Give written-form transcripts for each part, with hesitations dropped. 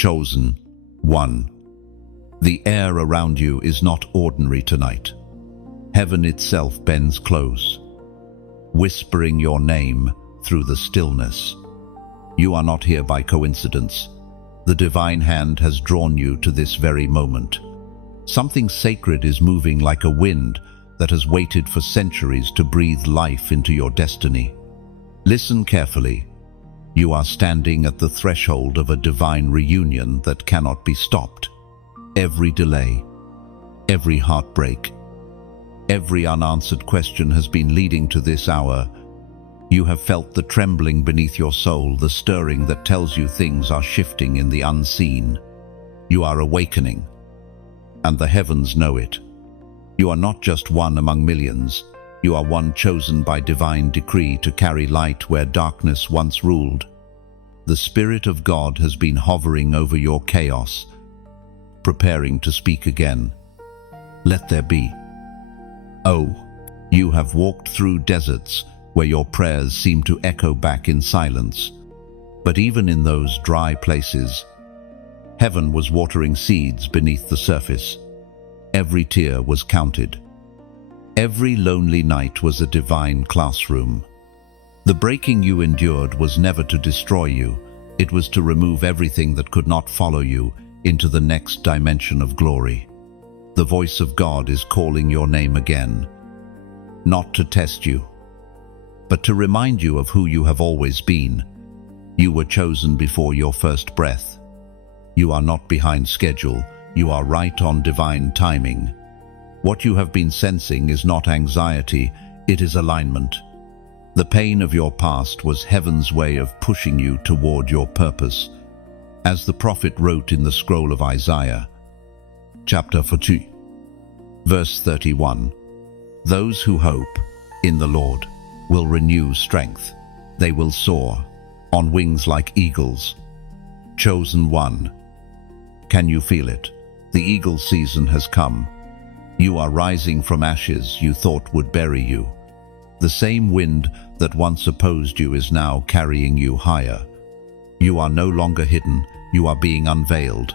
Chosen one. The air around you is not ordinary tonight. Heaven itself bends close, whispering your name through the stillness. You are not here by coincidence. The divine hand has drawn you to this very moment. Something sacred is moving like a wind that has waited for centuries to breathe life into your destiny. Listen carefully. You are standing at the threshold of a divine reunion that cannot be stopped. Every delay, every heartbreak, every unanswered question has been leading to this hour. You have felt the trembling beneath your soul, the stirring that tells you things are shifting in the unseen. You are awakening, and the heavens know it. You are not just one among millions. You are one chosen by divine decree to carry light where darkness once ruled. The Spirit of God has been hovering over your chaos, preparing to speak again. Let there be. Oh, you have walked through deserts where your prayers seem to echo back in silence. But even in those dry places, heaven was watering seeds beneath the surface. Every tear was counted. Every lonely night was a divine classroom. The breaking you endured was never to destroy you. It was to remove everything that could not follow you into the next dimension of glory. The voice of God is calling your name again, not to test you, but to remind you of who you have always been. You were chosen before your first breath. You are not behind schedule. You are right on divine timing. What you have been sensing is not anxiety, it is alignment. The pain of your past was heaven's way of pushing you toward your purpose. As the prophet wrote in the scroll of Isaiah, chapter 42, verse 31, "Those who hope in the Lord will renew strength. They will soar on wings like eagles." Chosen one. Can you feel it? The eagle season has come. You are rising from ashes you thought would bury you. The same wind that once opposed you is now carrying you higher. You are no longer hidden, you are being unveiled.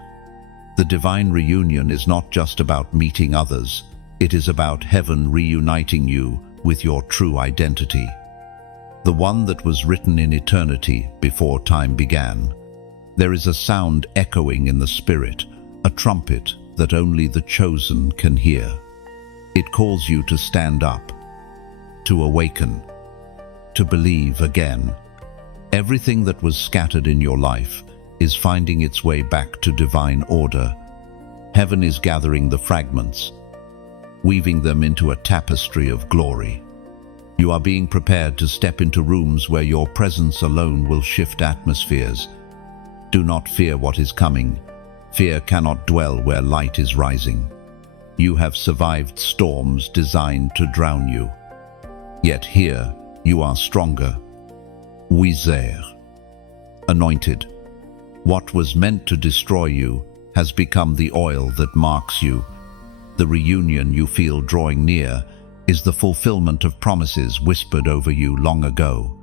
The divine reunion is not just about meeting others, it is about heaven reuniting you with your true identity. The one that was written in eternity before time began. There is a sound echoing in the spirit, a trumpet that only the chosen can hear. It calls you to stand up, to awaken, to believe again. Everything that was scattered in your life is finding its way back to divine order. Heaven is gathering the fragments, weaving them into a tapestry of glory. You are being prepared to step into rooms where your presence alone will shift atmospheres. Do not fear what is coming. Fear cannot dwell where light is rising. You have survived storms designed to drown you. Yet here you are stronger. Wizer. Anointed. What was meant to destroy you has become the oil that marks you. The reunion you feel drawing near is the fulfillment of promises whispered over you long ago.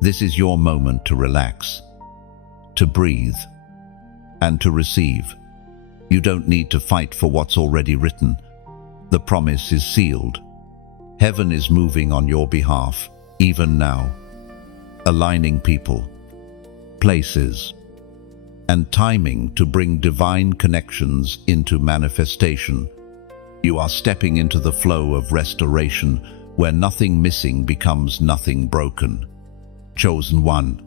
This is your moment to relax, to breathe, and to receive. You don't need to fight for what's already written. The promise is sealed. Heaven is moving on your behalf, even now, aligning people, places, and timing to bring divine connections into manifestation. You are stepping into the flow of restoration, where nothing missing becomes nothing broken. Chosen one.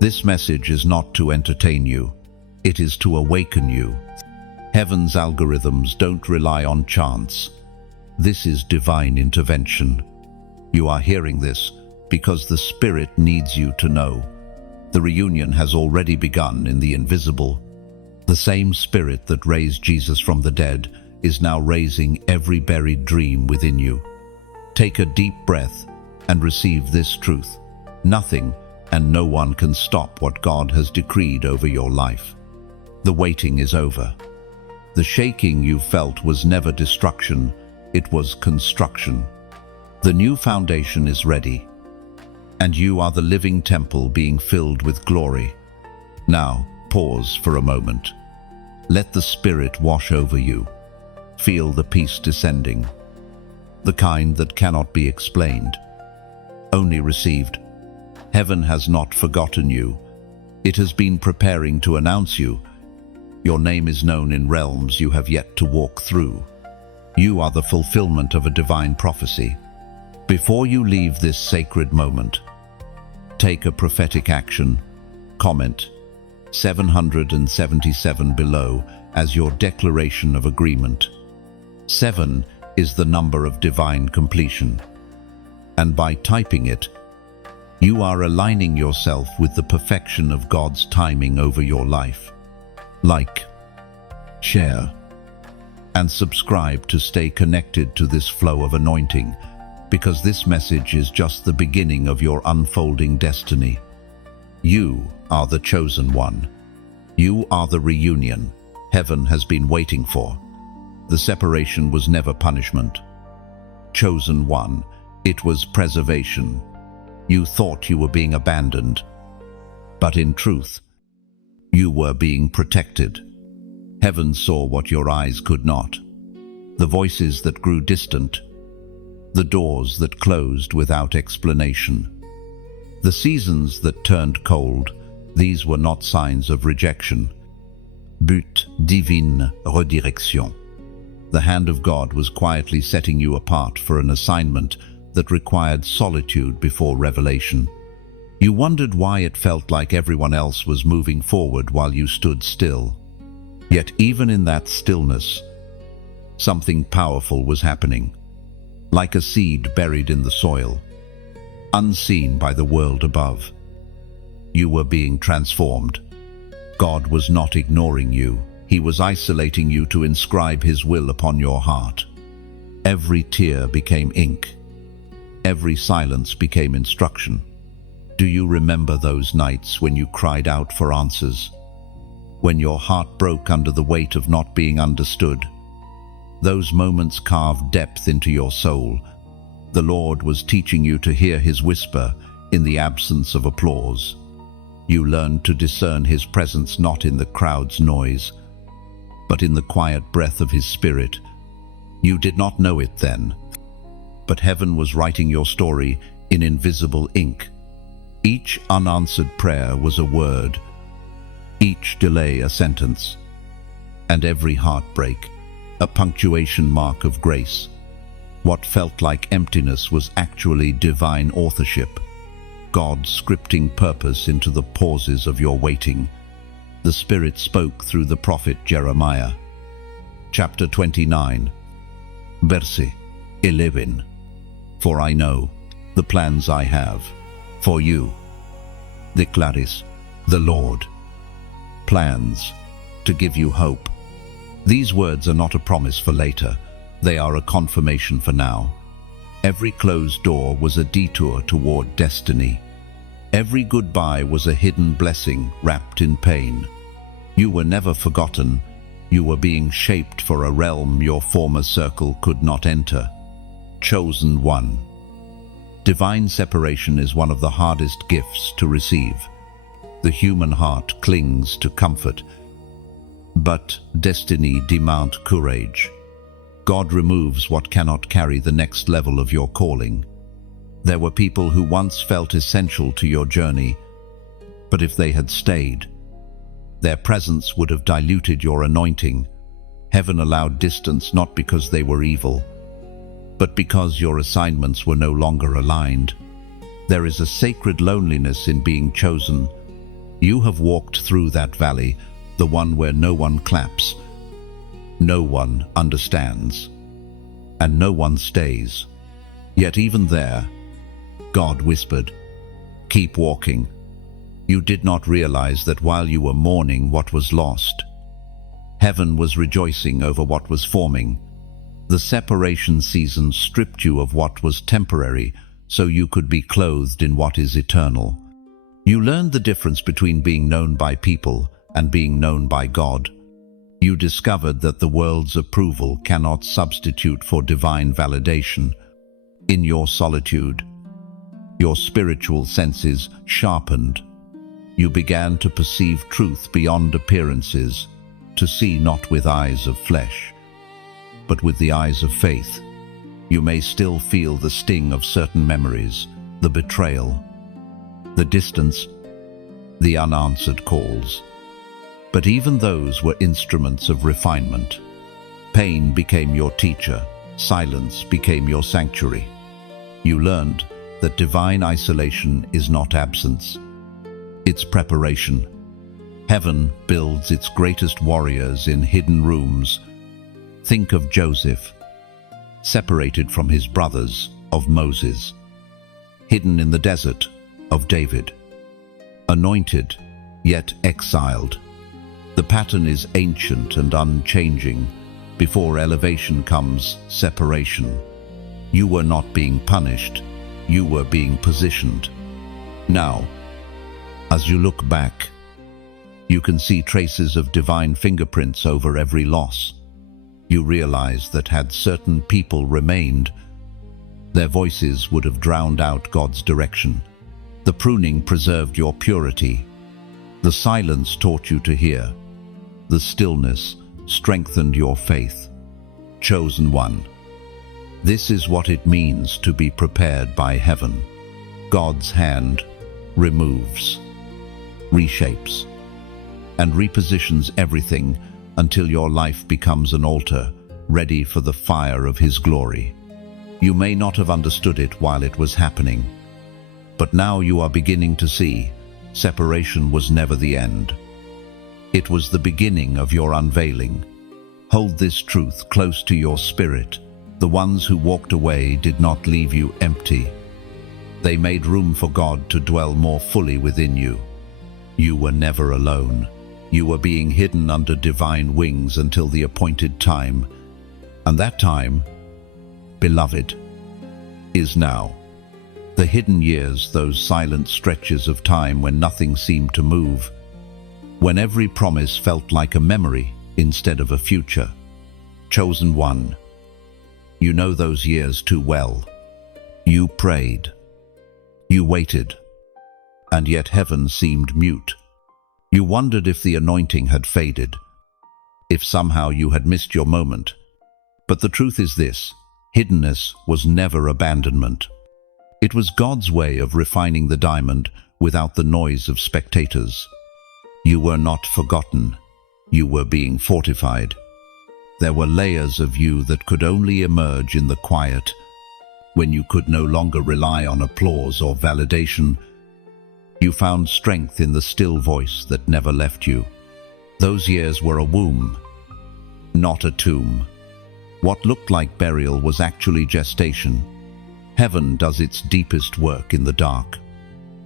This message is not to entertain you, it is to awaken you. Heaven's algorithms don't rely on chance. This is divine intervention. You are hearing this because the Spirit needs you to know. The reunion has already begun in the invisible. The same Spirit that raised Jesus from the dead is now raising every buried dream within you. Take a deep breath and receive this truth. Nothing and no one can stop what God has decreed over your life. The waiting is over. The shaking you felt was never destruction, it was construction. The new foundation is ready, and you are the living temple being filled with glory. Now, pause for a moment. Let the Spirit wash over you. Feel the peace descending, the kind that cannot be explained, only received. Heaven has not forgotten you. It has been preparing to announce you. Your name is known in realms you have yet to walk through. You are the fulfillment of a divine prophecy. Before you leave this sacred moment, take a prophetic action. Comment 777 below as your declaration of agreement. 7 is the number of divine completion. And by typing it, you are aligning yourself with the perfection of God's timing over your life. Like, share, and subscribe to stay connected to this flow of anointing, because this message is just the beginning of your unfolding destiny. You are the chosen one. You are the reunion heaven has been waiting for. The separation was never punishment. Chosen one, it was preservation. You thought you were being abandoned, but in truth, you were being protected. Heaven saw what your eyes could not. The voices that grew distant, the doors that closed without explanation, the seasons that turned cold. These were not signs of rejection. But divine redirection. The hand of God was quietly setting you apart for an assignment that required solitude before revelation. You wondered why it felt like everyone else was moving forward while you stood still. Yet even in that stillness, something powerful was happening, like a seed buried in the soil, unseen by the world above. You were being transformed. God was not ignoring you. He was isolating you to inscribe His will upon your heart. Every tear became ink. Every silence became instruction. Do you remember those nights when you cried out for answers? When your heart broke under the weight of not being understood? Those moments carved depth into your soul. The Lord was teaching you to hear His whisper in the absence of applause. You learned to discern His presence not in the crowd's noise, but in the quiet breath of His Spirit. You did not know it then, but heaven was writing your story in invisible ink. Each unanswered prayer was a word, each delay a sentence, and every heartbreak a punctuation mark of grace. What felt like emptiness was actually divine authorship, God scripting purpose into the pauses of your waiting. The Spirit spoke through the prophet Jeremiah. Chapter 29, Verse 11. For I know the plans I have for you, declares the Lord. Plans to give you hope. These words are not a promise for later. They are a confirmation for now. Every closed door was a detour toward destiny. Every goodbye was a hidden blessing wrapped in pain. You were never forgotten. You were being shaped for a realm your former circle could not enter. Chosen one. Divine separation is one of the hardest gifts to receive. The human heart clings to comfort, but destiny demands courage. God removes what cannot carry the next level of your calling. There were people who once felt essential to your journey, but if they had stayed, their presence would have diluted your anointing. Heaven allowed distance not because they were evil, but because your assignments were no longer aligned. There is a sacred loneliness in being chosen. You have walked through that valley, the one where no one claps, no one understands, and no one stays. Yet even there, God whispered, "Keep walking." You did not realize that while you were mourning what was lost, heaven was rejoicing over what was forming. The separation season stripped you of what was temporary so you could be clothed in what is eternal. You learned the difference between being known by people and being known by God. You discovered that the world's approval cannot substitute for divine validation. In your solitude, your spiritual senses sharpened. You began to perceive truth beyond appearances, to see not with eyes of flesh, but with the eyes of faith. You may still feel the sting of certain memories, the betrayal, the distance, the unanswered calls. But even those were instruments of refinement. Pain became your teacher, silence became your sanctuary. You learned that divine isolation is not absence, it's preparation. Heaven builds its greatest warriors in hidden rooms. Think of Joseph, separated from his brothers, of Moses, hidden in the desert, of David, anointed, yet exiled. The pattern is ancient and unchanging. Before elevation comes separation. You were not being punished, you were being positioned. Now, as you look back, you can see traces of divine fingerprints over every loss. You realize that had certain people remained, their voices would have drowned out God's direction. The pruning preserved your purity. The silence taught you to hear. The stillness strengthened your faith. Chosen one. This is what it means to be prepared by heaven. God's hand removes, reshapes, and repositions everything until your life becomes an altar, ready for the fire of His glory. You may not have understood it while it was happening, but now you are beginning to see separation was never the end. It was the beginning of your unveiling. Hold this truth close to your spirit. The ones who walked away did not leave you empty. They made room for God to dwell more fully within you. You were never alone. You were being hidden under divine wings until the appointed time. And that time, beloved, is now. The hidden years, those silent stretches of time when nothing seemed to move, when every promise felt like a memory instead of a future. Chosen one. You know those years too well. You prayed. You waited. And yet heaven seemed mute. You wondered if the anointing had faded, if somehow you had missed your moment. But the truth is this: hiddenness was never abandonment. It was God's way of refining the diamond without the noise of spectators. You were not forgotten. You were being fortified. There were layers of you that could only emerge in the quiet, when you could no longer rely on applause or validation. You found strength in the still voice that never left you. Those years were a womb, not a tomb. What looked like burial was actually gestation. Heaven does its deepest work in the dark.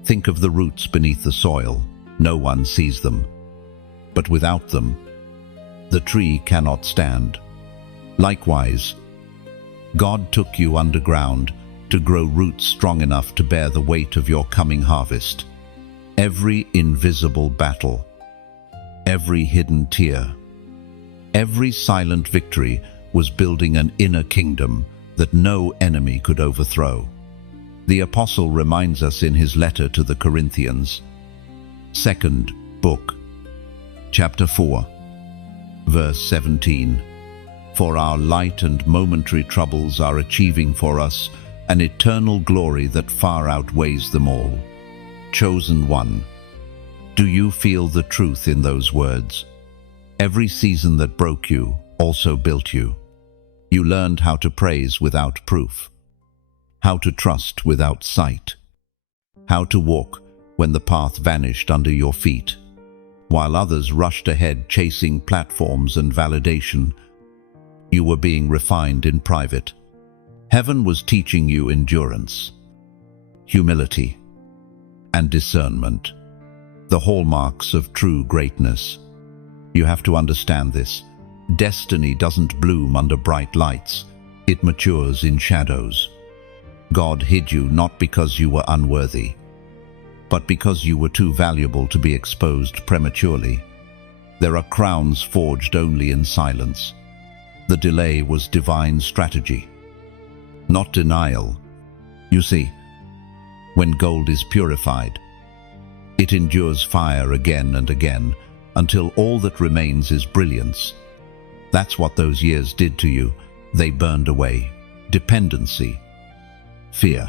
Think of the roots beneath the soil. No one sees them. But without them, the tree cannot stand. Likewise, God took you underground to grow roots strong enough to bear the weight of your coming harvest. Every invisible battle, every hidden tear, every silent victory was building an inner kingdom that no enemy could overthrow. The Apostle reminds us in his letter to the Corinthians, 2nd book, chapter 4, verse 17, "For our light and momentary troubles are achieving for us an eternal glory that far outweighs them all." Chosen one. Do you feel the truth in those words? Every season that broke you also built you. You learned how to praise without proof, how to trust without sight, how to walk when the path vanished under your feet. While others rushed ahead chasing platforms and validation, you were being refined in private. Heaven was teaching you endurance, humility, and discernment, the hallmarks of true greatness. You have to understand this. Destiny doesn't bloom under bright lights. It matures in shadows. God hid you not because you were unworthy, but because you were too valuable to be exposed prematurely. There are crowns forged only in silence. The delay was divine strategy, not denial. You see, when gold is purified, It endures fire again and again, until all that remains is brilliance. That's what those years did to you. They burned away dependency, fear,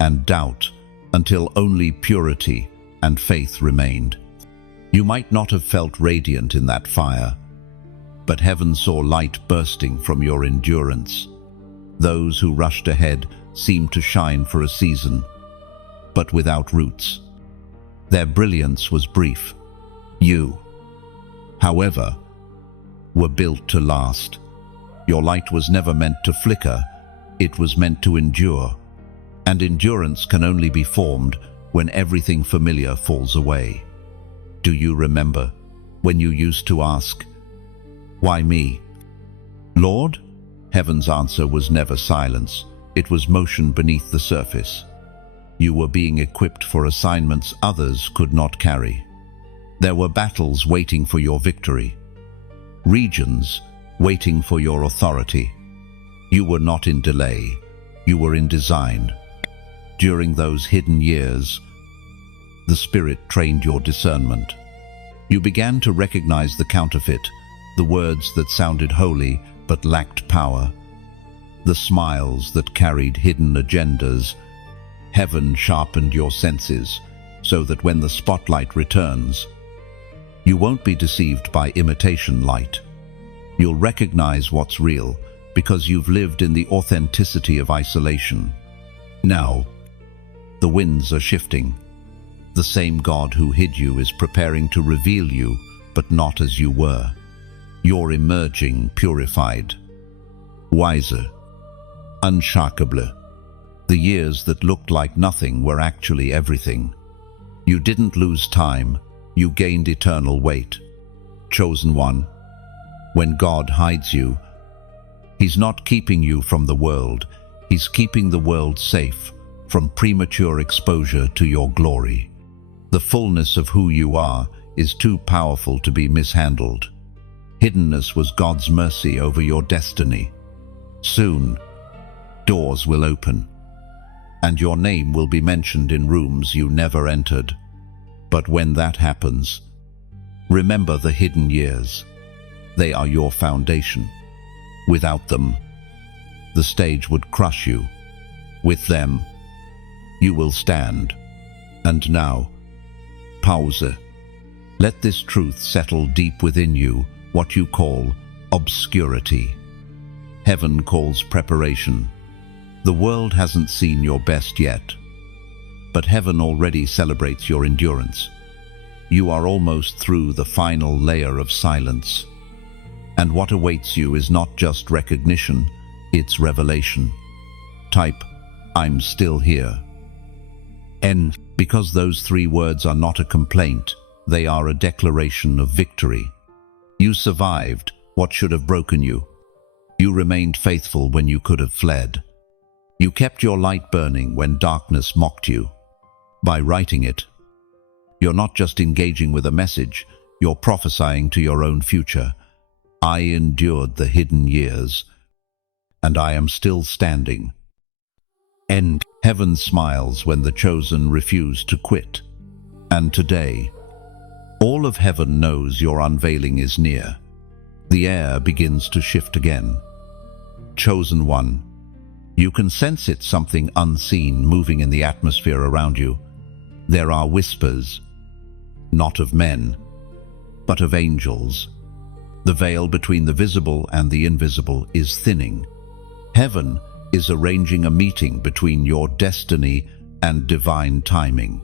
and doubt, until only purity and faith remained. You might not have felt radiant in that fire, but heaven saw light bursting from your endurance. Those who rushed ahead seemed to shine for a season, but without roots. Their brilliance was brief. You, however, were built to last. Your light was never meant to flicker, it was meant to endure. And endurance can only be formed when everything familiar falls away. Do you remember when you used to ask, "Why me, Lord?" Heaven's answer was never silence, it was motion beneath the surface. You were being equipped for assignments others could not carry. There were battles waiting for your victory, regions waiting for your authority. You were not in delay, you were in design. During those hidden years, the Spirit trained your discernment. You began to recognize the counterfeit, the words that sounded holy but lacked power, the smiles that carried hidden agendas. Heaven sharpened your senses so that when the spotlight returns, you won't be deceived by imitation light. You'll recognize what's real because you've lived in the authenticity of isolation. Now, the winds are shifting. The same God who hid you is preparing to reveal you, but not as you were. You're emerging purified, wiser, unshakable. The years that looked like nothing were actually everything. You didn't lose time, you gained eternal weight. Chosen one, when God hides you, He's not keeping you from the world, He's keeping the world safe from premature exposure to your glory. The fullness of who you are is too powerful to be mishandled. Hiddenness was God's mercy over your destiny. Soon, doors will open, and your name will be mentioned in rooms you never entered. But when that happens, remember the hidden years. They are your foundation. Without them, the stage would crush you. With them, you will stand. And now, pause. Let this truth settle deep within you, what you call obscurity. Heaven calls preparation. The world hasn't seen your best yet, but heaven already celebrates your endurance. You are almost through the final layer of silence. And what awaits you is not just recognition, it's revelation. Type, "I'm still here." And because those 3 words are not a complaint, they are a declaration of victory. You survived what should have broken you. You remained faithful when you could have fled. You kept your light burning when darkness mocked you. By writing it, you're not just engaging with a message, you're prophesying to your own future. I endured the hidden years, and I am still standing. And heaven smiles when the chosen refuse to quit. And today, all of heaven knows your unveiling is near. The air begins to shift again. Chosen one, you can sense it, something unseen moving in the atmosphere around you. There are whispers, not of men, but of angels. The veil between the visible and the invisible is thinning. Heaven is arranging a meeting between your destiny and divine timing.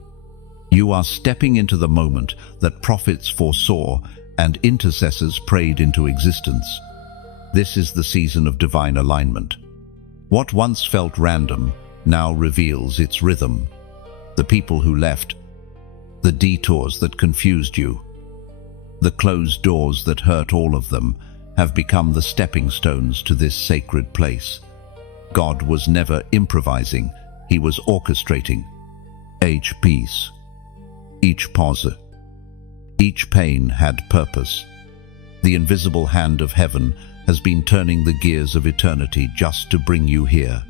You are stepping into the moment that prophets foresaw and intercessors prayed into existence. This is the season of divine alignment. What once felt random now reveals its rhythm. The people who left, the detours that confused you, the closed doors that hurt all of them, have become the stepping stones to this sacred place. God was never improvising, He was orchestrating. Each piece, each pause, each pain had purpose. The invisible hand of heaven has been turning the gears of eternity just to bring you here.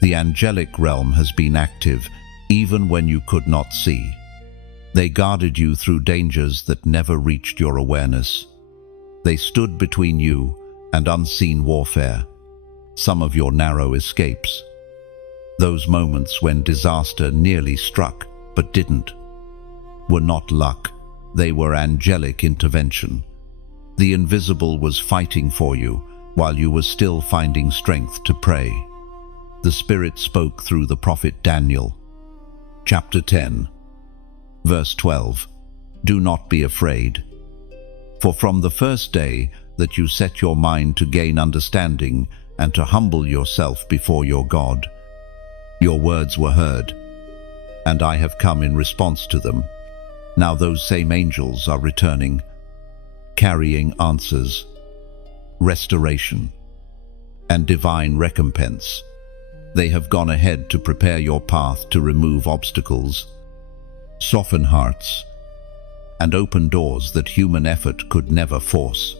The angelic realm has been active even when you could not see. They guarded you through dangers that never reached your awareness. They stood between you and unseen warfare, some of your narrow escapes. Those moments when disaster nearly struck but didn't were not luck, they were angelic intervention. The invisible was fighting for you while you were still finding strength to pray. The Spirit spoke through the prophet Daniel. Chapter 10, verse 12. Do not be afraid. For from the first day that you set your mind to gain understanding and to humble yourself before your God, your words were heard, and I have come in response to them. Now those same angels are returning, carrying answers, restoration, and divine recompense. They have gone ahead to prepare your path to remove obstacles, soften hearts, and open doors that human effort could never force.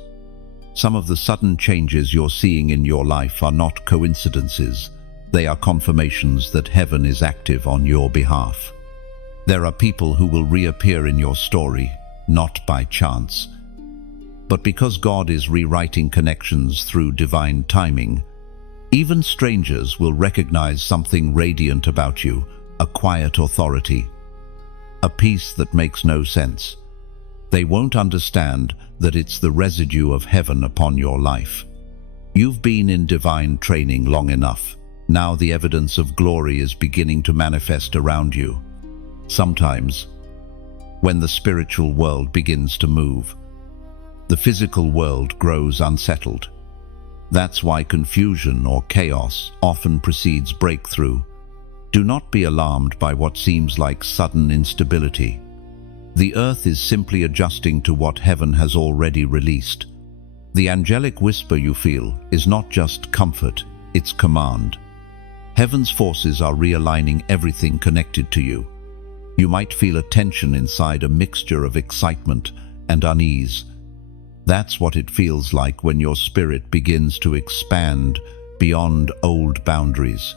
Some of the sudden changes you're seeing in your life are not coincidences. They are confirmations that heaven is active on your behalf. There are people who will reappear in your story, not by chance, but because God is rewriting connections through divine timing. Even strangers will recognize something radiant about you, a quiet authority, a peace that makes no sense. They won't understand that it's the residue of heaven upon your life. You've been in divine training long enough. Now the evidence of glory is beginning to manifest around you. Sometimes, when the spiritual world begins to move, the physical world grows unsettled. That's why confusion or chaos often precedes breakthrough. Do not be alarmed by what seems like sudden instability. The earth is simply adjusting to what heaven has already released. The angelic whisper you feel is not just comfort, it's command. Heaven's forces are realigning everything connected to you. You might feel a tension inside, a mixture of excitement and unease. That's what it feels like when your spirit begins to expand beyond old boundaries.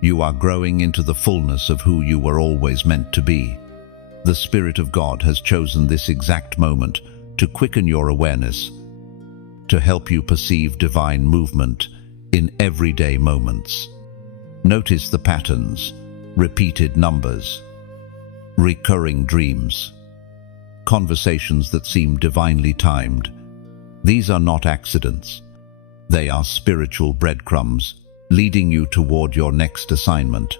You are growing into the fullness of who you were always meant to be. The Spirit of God has chosen this exact moment to quicken your awareness, to help you perceive divine movement in everyday moments. Notice the patterns, repeated numbers, recurring dreams, conversations that seem divinely timed. These are not accidents. They are spiritual breadcrumbs leading you toward your next assignment.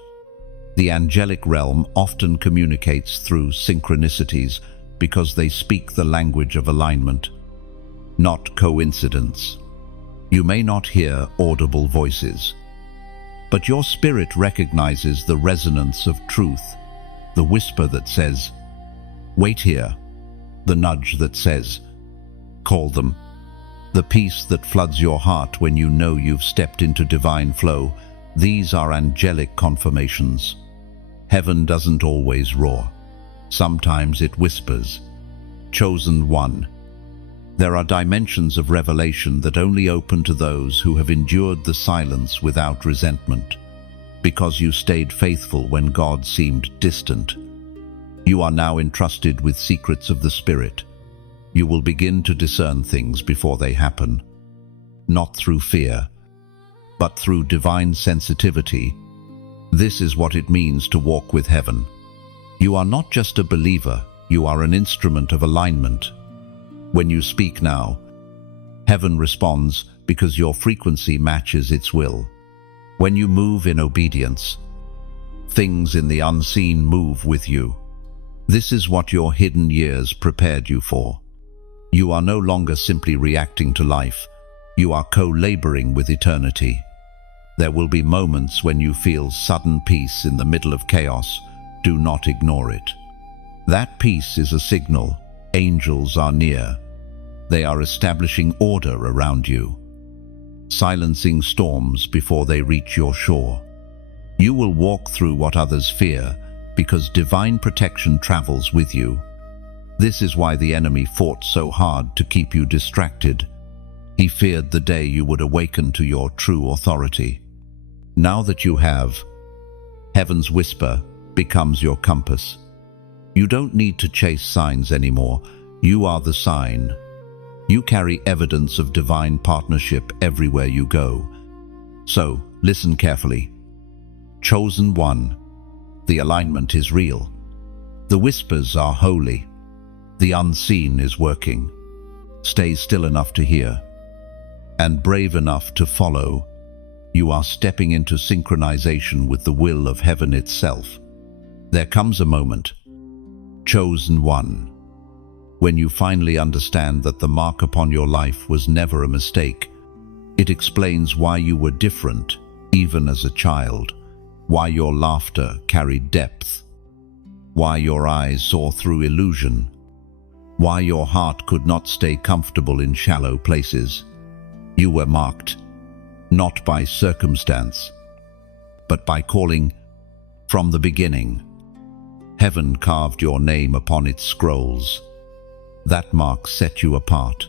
The angelic realm often communicates through synchronicities because they speak the language of alignment, not coincidence. You may not hear audible voices, but your spirit recognizes the resonance of truth, the whisper that says, "Wait here," the nudge that says, "Call them," the peace that floods your heart when you know you've stepped into divine flow. These are angelic confirmations. Heaven doesn't always roar. Sometimes it whispers, "Chosen one." There are dimensions of revelation that only open to those who have endured the silence without resentment. Because you stayed faithful when God seemed distant, you are now entrusted with secrets of the Spirit. You will begin to discern things before they happen, not through fear, but through divine sensitivity. This is what it means to walk with heaven. You are not just a believer, you are an instrument of alignment. When you speak now, heaven responds because your frequency matches its will. When you move in obedience, things in the unseen move with you. This is what your hidden years prepared you for. You are no longer simply reacting to life, you are co-laboring with eternity. There will be moments when you feel sudden peace in the middle of chaos. Do not ignore it. That peace is a signal. Angels are near. They are establishing order around you, silencing storms before they reach your shore. You will walk through what others fear because divine protection travels with you. This is why the enemy fought so hard to keep you distracted. He feared the day you would awaken to your true authority. Now that you have, heaven's whisper becomes your compass. You don't need to chase signs anymore. You are the sign. You carry evidence of divine partnership everywhere you go. So, listen carefully. Chosen one. The alignment is real. The whispers are holy. The unseen is working. Stay still enough to hear, and brave enough to follow. You are stepping into synchronization with the will of heaven itself. There comes a moment, chosen one, when you finally understand that the mark upon your life was never a mistake. It explains why you were different, even as a child, why your laughter carried depth, why your eyes saw through illusion, why your heart could not stay comfortable in shallow places. You were marked, not by circumstance, but by calling from the beginning. Heaven carved your name upon its scrolls. That mark set you apart.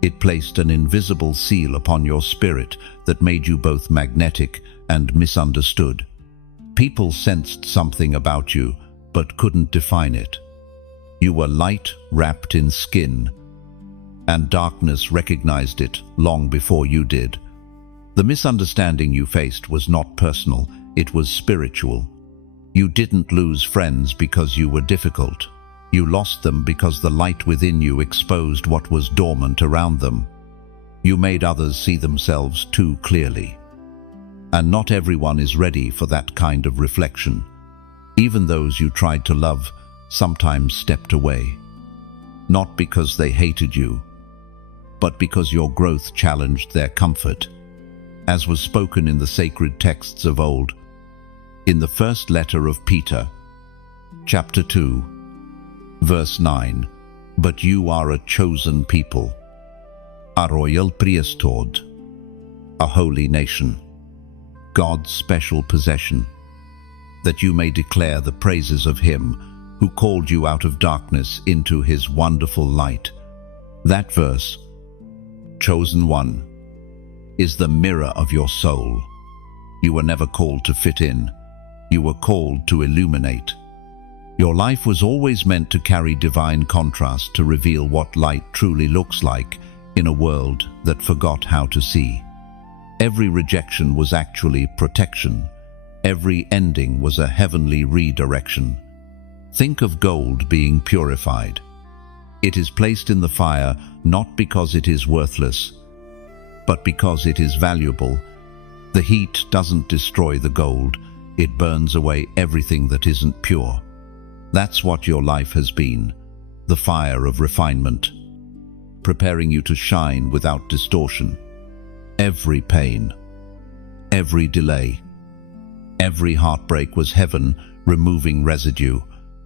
It placed an invisible seal upon your spirit that made you both magnetic and misunderstood. People sensed something about you, but couldn't define it. You were light wrapped in skin, and darkness recognized it long before you did. The misunderstanding you faced was not personal, it was spiritual. You didn't lose friends because you were difficult. You lost them because the light within you exposed what was dormant around them. You made others see themselves too clearly. And not everyone is ready for that kind of reflection. Even those you tried to love sometimes stepped away. Not because they hated you, but because your growth challenged their comfort. As was spoken in the sacred texts of old, in the first letter of Peter, chapter 2, verse 9, "But you are a chosen people, a royal priesthood, a holy nation, God's special possession, that you may declare the praises of Him who called you out of darkness into His wonderful light." That verse, chosen one, is the mirror of your soul. You were never called to fit in. You were called to illuminate. Your life was always meant to carry divine contrast to reveal what light truly looks like in a world that forgot how to see. Every rejection was actually protection. Every ending was a heavenly redirection. Think of gold being purified. It is placed in the fire not because it is worthless, but because it is valuable. The heat doesn't destroy the gold, it burns away everything that isn't pure. That's what your life has been, the fire of refinement, preparing you to shine without distortion. Every pain, every delay, every heartbreak was heaven removing residue,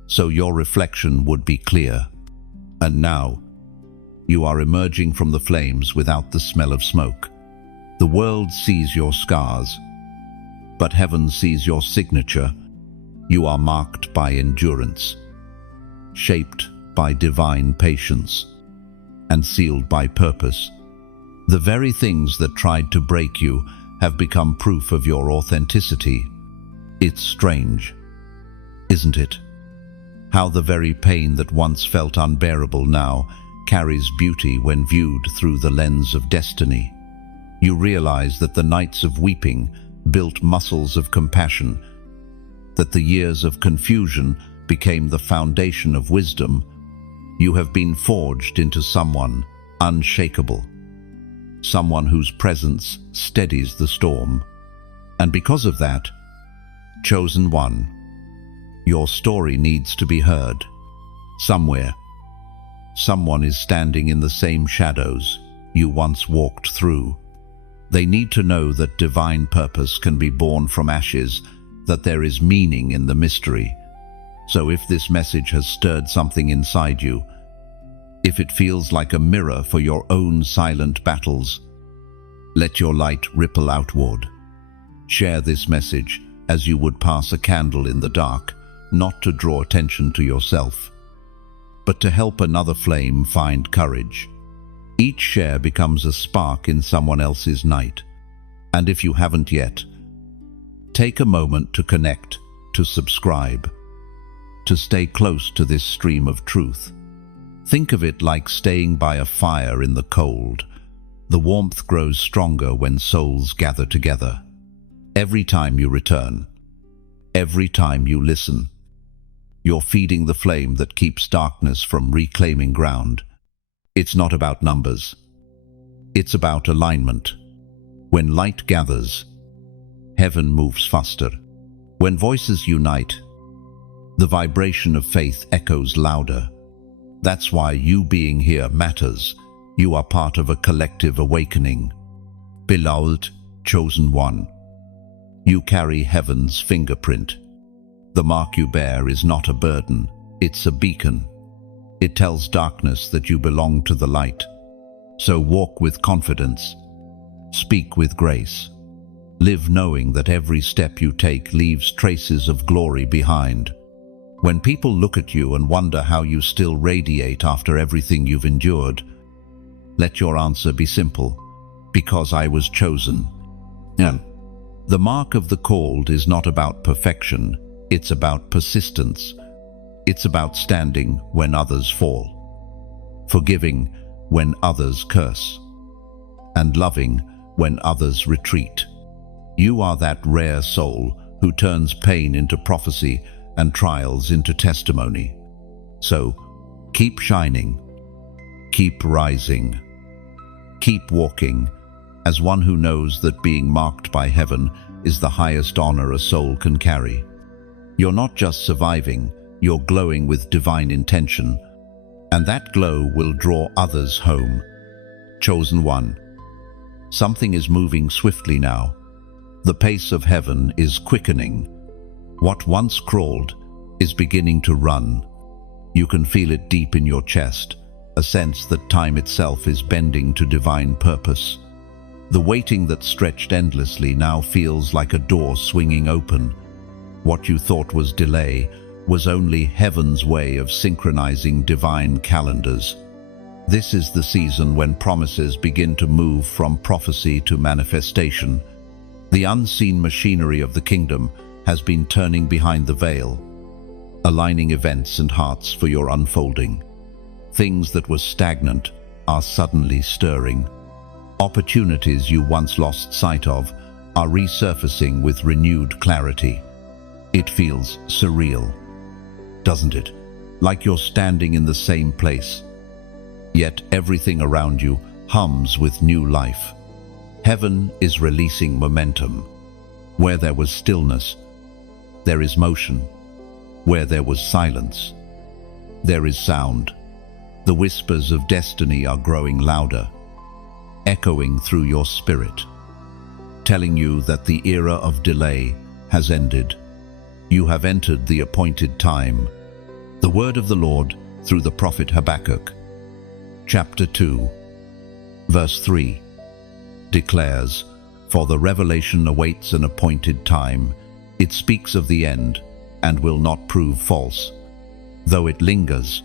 so your reflection would be clear. And now, you are emerging from the flames without the smell of smoke. The world sees your scars, but heaven sees your signature. You are marked by endurance, shaped by divine patience, and sealed by purpose. The very things that tried to break you have become proof of your authenticity. It's strange, isn't it? How the very pain that once felt unbearable now carries beauty when viewed through the lens of destiny. You realize that the nights of weeping built muscles of compassion, that the years of confusion became the foundation of wisdom. You have been forged into someone unshakable, someone whose presence steadies the storm. And because of that, chosen one, your story needs to be heard. Somewhere, someone is standing in the same shadows you once walked through. They need to know that divine purpose can be born from ashes, that there is meaning in the mystery. So if this message has stirred something inside you, if it feels like a mirror for your own silent battles, let your light ripple outward. Share this message as you would pass a candle in the dark, not to draw attention to yourself, but to help another flame find courage. Each share becomes a spark in someone else's night. And if you haven't yet, take a moment to connect, to subscribe. to stay close to this stream of truth. Think of it like staying by a fire in the cold. The warmth grows stronger when souls gather together. Every time you return, every time you listen, you're feeding the flame that keeps darkness from reclaiming ground. It's not about numbers. It's about alignment. When light gathers, heaven moves faster. When voices unite, the vibration of faith echoes louder. That's why you being here matters. You are part of a collective awakening. Beloved, chosen one. You carry heaven's fingerprint. The mark you bear is not a burden, it's a beacon. It tells darkness that you belong to the light. So walk with confidence. Speak with grace. Live knowing that every step you take leaves traces of glory behind. When people look at you and wonder how you still radiate after everything you've endured, let your answer be simple: because I was chosen. The mark of the called is not about perfection, it's about persistence. It's about standing when others fall, forgiving when others curse, and loving when others retreat. You are that rare soul who turns pain into prophecy and trials into testimony. So, keep shining, keep rising, keep walking as one who knows that being marked by heaven is the highest honor a soul can carry. You're not just surviving, you're glowing with divine intention, and that glow will draw others home. Chosen one. Something is moving swiftly now. The pace of heaven is quickening. What once crawled is beginning to run. You can feel it deep in your chest, a sense that time itself is bending to divine purpose. The waiting that stretched endlessly now feels like a door swinging open. What you thought was delay was only heaven's way of synchronizing divine calendars. This is the season when promises begin to move from prophecy to manifestation. The unseen machinery of the kingdom has been turning behind the veil, aligning events and hearts for your unfolding. Things that were stagnant are suddenly stirring. Opportunities you once lost sight of are resurfacing with renewed clarity. It feels surreal, doesn't it? Like you're standing in the same place. Yet everything around you hums with new life. Heaven is releasing momentum. Where there was stillness, there is motion. Where there was silence, there is sound. The whispers of destiny are growing louder, echoing through your spirit, telling you that the era of delay has ended. You have entered the appointed time. The word of the Lord through the prophet Habakkuk, chapter 2, verse 3, declares, "For the revelation awaits an appointed time. It speaks of the end and will not prove false. Though it lingers,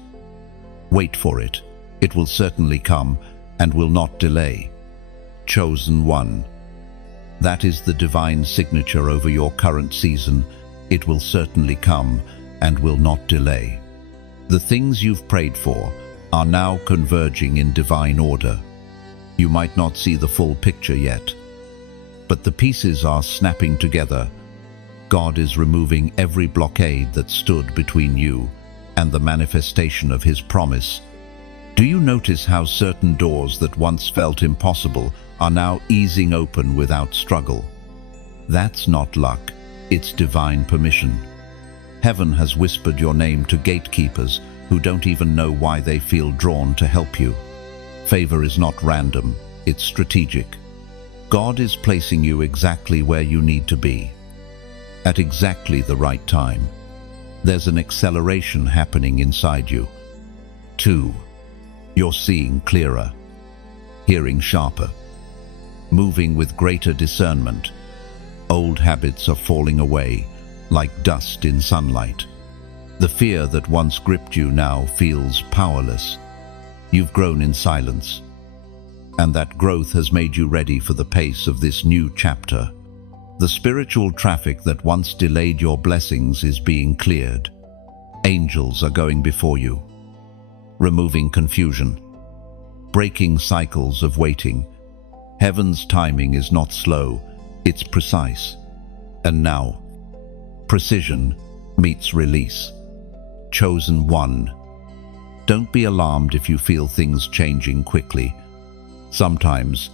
wait for it. It will certainly come and will not delay." Chosen one. That is the divine signature over your current season. It will certainly come and will not delay. The things you've prayed for are now converging in divine order. You might not see the full picture yet, but the pieces are snapping together. God is removing every blockade that stood between you and the manifestation of His promise. Do you notice how certain doors that once felt impossible are now easing open without struggle? That's not luck, it's divine permission. Heaven has whispered your name to gatekeepers who don't even know why they feel drawn to help you. Favor is not random, it's strategic. God is placing you exactly where you need to be, at exactly the right time. There's an acceleration happening inside you. 2. You're seeing clearer, hearing sharper, moving with greater discernment. Old habits are falling away, like dust in sunlight. The fear that once gripped you now feels powerless. You've grown in silence, and that growth has made you ready for the pace of this new chapter. The spiritual traffic that once delayed your blessings is being cleared. angels are going before you, removing confusion, breaking cycles of waiting. Heaven's timing is not slow, it's precise. And now, precision meets release. Chosen one. Don't be alarmed if you feel things changing quickly. Sometimes,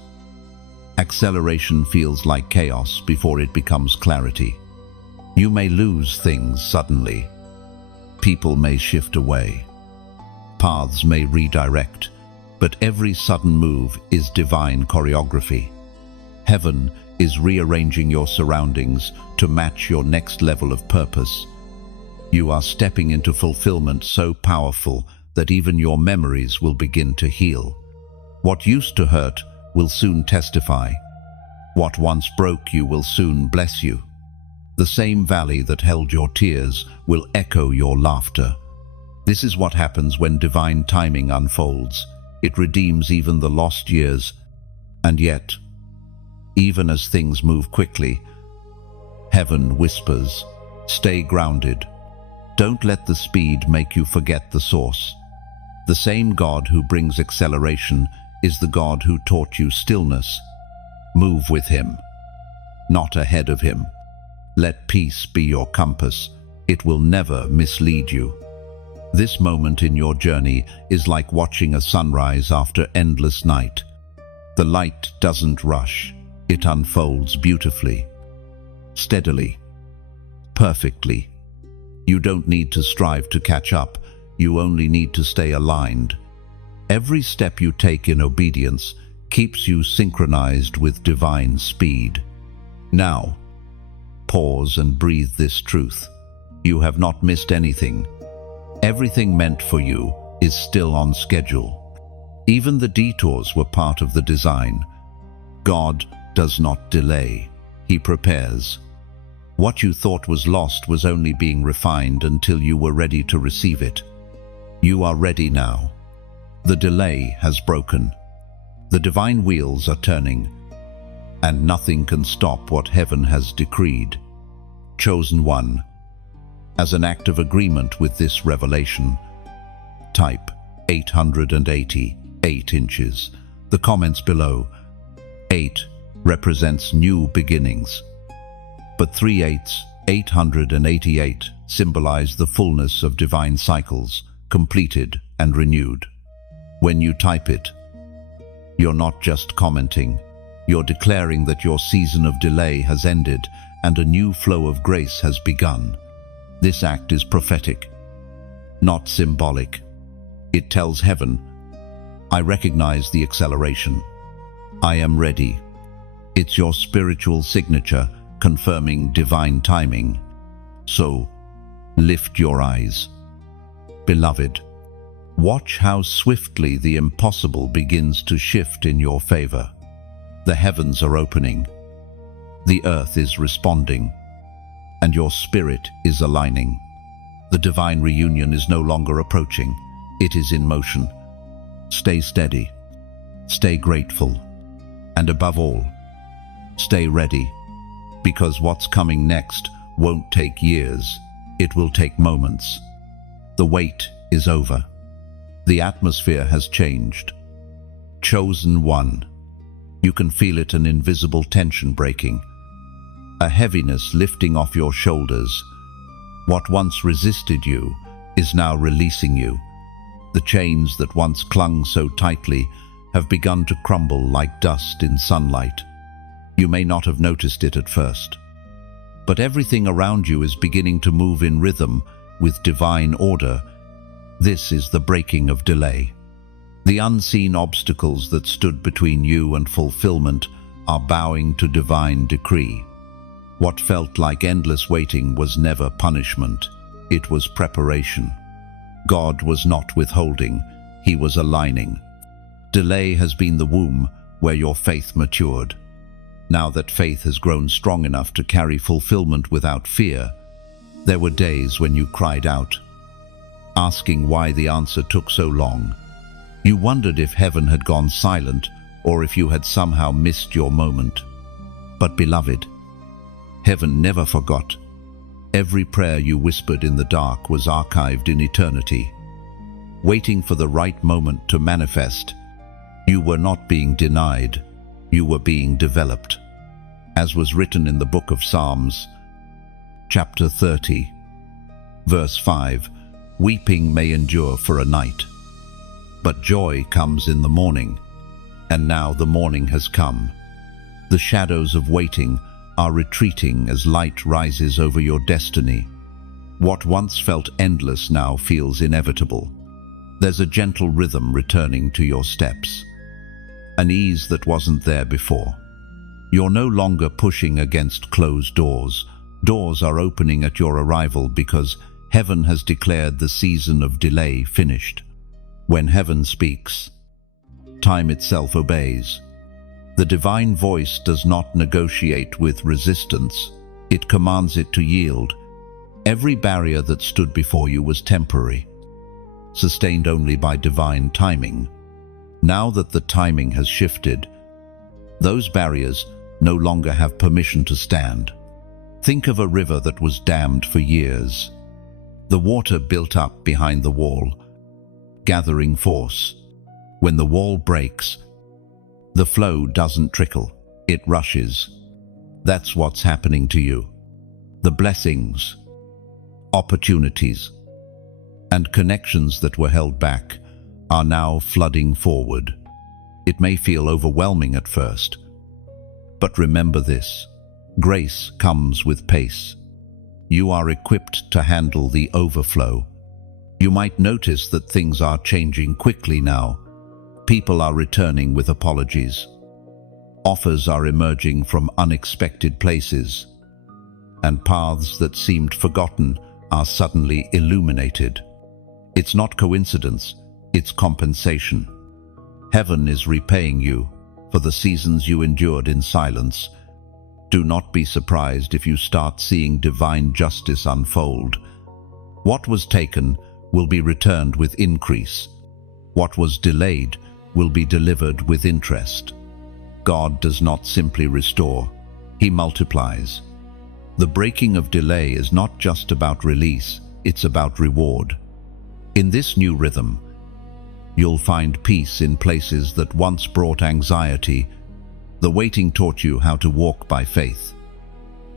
acceleration feels like chaos before it becomes clarity. You may lose things suddenly. People may shift away. Paths may redirect, but every sudden move is divine choreography. Heaven is rearranging your surroundings to match your next level of purpose. You are stepping into fulfillment so powerful that even your memories will begin to heal. What used to hurt will soon testify. What once broke you will soon bless you. The same valley that held your tears will echo your laughter. This is what happens when divine timing unfolds. It redeems even the lost years. And yet, even as things move quickly, heaven whispers, stay grounded. Don't let the speed make you forget the source. The same God who brings acceleration is the God who taught you stillness. Move with him, not ahead of him. Let peace be your compass. It will never mislead you. This moment in your journey is like watching a sunrise after endless night. The light doesn't rush. It unfolds beautifully, steadily, perfectly. You don't need to strive to catch up. You only need to stay aligned. Every step you take in obedience keeps you synchronized with divine speed. Now, pause and breathe this truth. You have not missed anything. Everything meant for you is still on schedule. Even the detours were part of the design. God does not delay. He prepares. What you thought was lost was only being refined until you were ready to receive it. You are ready now. The delay has broken. The divine wheels are turning, and nothing can stop what heaven has decreed. Chosen one. As an act of agreement with this revelation, type 880, 8 inches. The comments below. 8 represents new beginnings. But 3/8, 888, symbolize the fullness of divine cycles, completed and renewed. When you type it, you're not just commenting, you're declaring that your season of delay has ended and a new flow of grace has begun. This act is prophetic, not symbolic. It tells heaven, I recognize the acceleration. I am ready. It's your spiritual signature confirming divine timing. So, lift your eyes. Beloved, watch how swiftly the impossible begins to shift in your favor. The heavens are opening. The earth is responding. And your spirit is aligning. The divine reunion is no longer approaching. It is in motion. Stay steady. Stay grateful. And above all, stay ready. Because what's coming next won't take years. It will take moments. The wait is over. The atmosphere has changed. Chosen one. You can feel it, an invisible tension breaking. A heaviness lifting off your shoulders. What once resisted you is now releasing you. The chains that once clung so tightly have begun to crumble like dust in sunlight. You may not have noticed it at first, but everything around you is beginning to move in rhythm with divine order. This is the breaking of delay. The unseen obstacles that stood between you and fulfillment are bowing to divine decree. What felt like endless waiting was never punishment. It was preparation. God was not withholding. He was aligning. Delay has been the womb where your faith matured. Now that faith has grown strong enough to carry fulfillment without fear, there were days when you cried out, asking why the answer took so long. You wondered if heaven had gone silent or if you had somehow missed your moment. But beloved, heaven never forgot. Every prayer you whispered in the dark was archived in eternity, waiting for the right moment to manifest. You were not being denied, you were being developed. As was written in the book of Psalms, chapter 30, verse 5, weeping may endure for a night, but joy comes in the morning. And now the morning has come. The shadows of waiting are retreating as light rises over your destiny. What once felt endless now feels inevitable. There's a gentle rhythm returning to your steps, an ease that wasn't there before. You're no longer pushing against closed doors. Doors are opening at your arrival because heaven has declared the season of delay finished. When heaven speaks, time itself obeys. The divine voice does not negotiate with resistance, it commands it to yield. Every barrier that stood before you was temporary, sustained only by divine timing. Now that the timing has shifted, those barriers no longer have permission to stand. Think of a river that was dammed for years. The water built up behind the wall, gathering force. When the wall breaks, the flow doesn't trickle, it rushes. That's what's happening to you. The blessings, opportunities, and connections that were held back are now flooding forward. It may feel overwhelming at first, but remember this: grace comes with pace. You are equipped to handle the overflow. You might notice that things are changing quickly now. People are returning with apologies. Offers are emerging from unexpected places, and paths that seemed forgotten are suddenly illuminated. It's not coincidence, it's compensation. Heaven is repaying you for the seasons you endured in silence. Do not be surprised if you start seeing divine justice unfold. What was taken will be returned with increase. What was delayed will be delivered with interest. God does not simply restore, He multiplies. The breaking of delay is not just about release, it's about reward. In this new rhythm, you'll find peace in places that once brought anxiety. The waiting taught you how to walk by faith,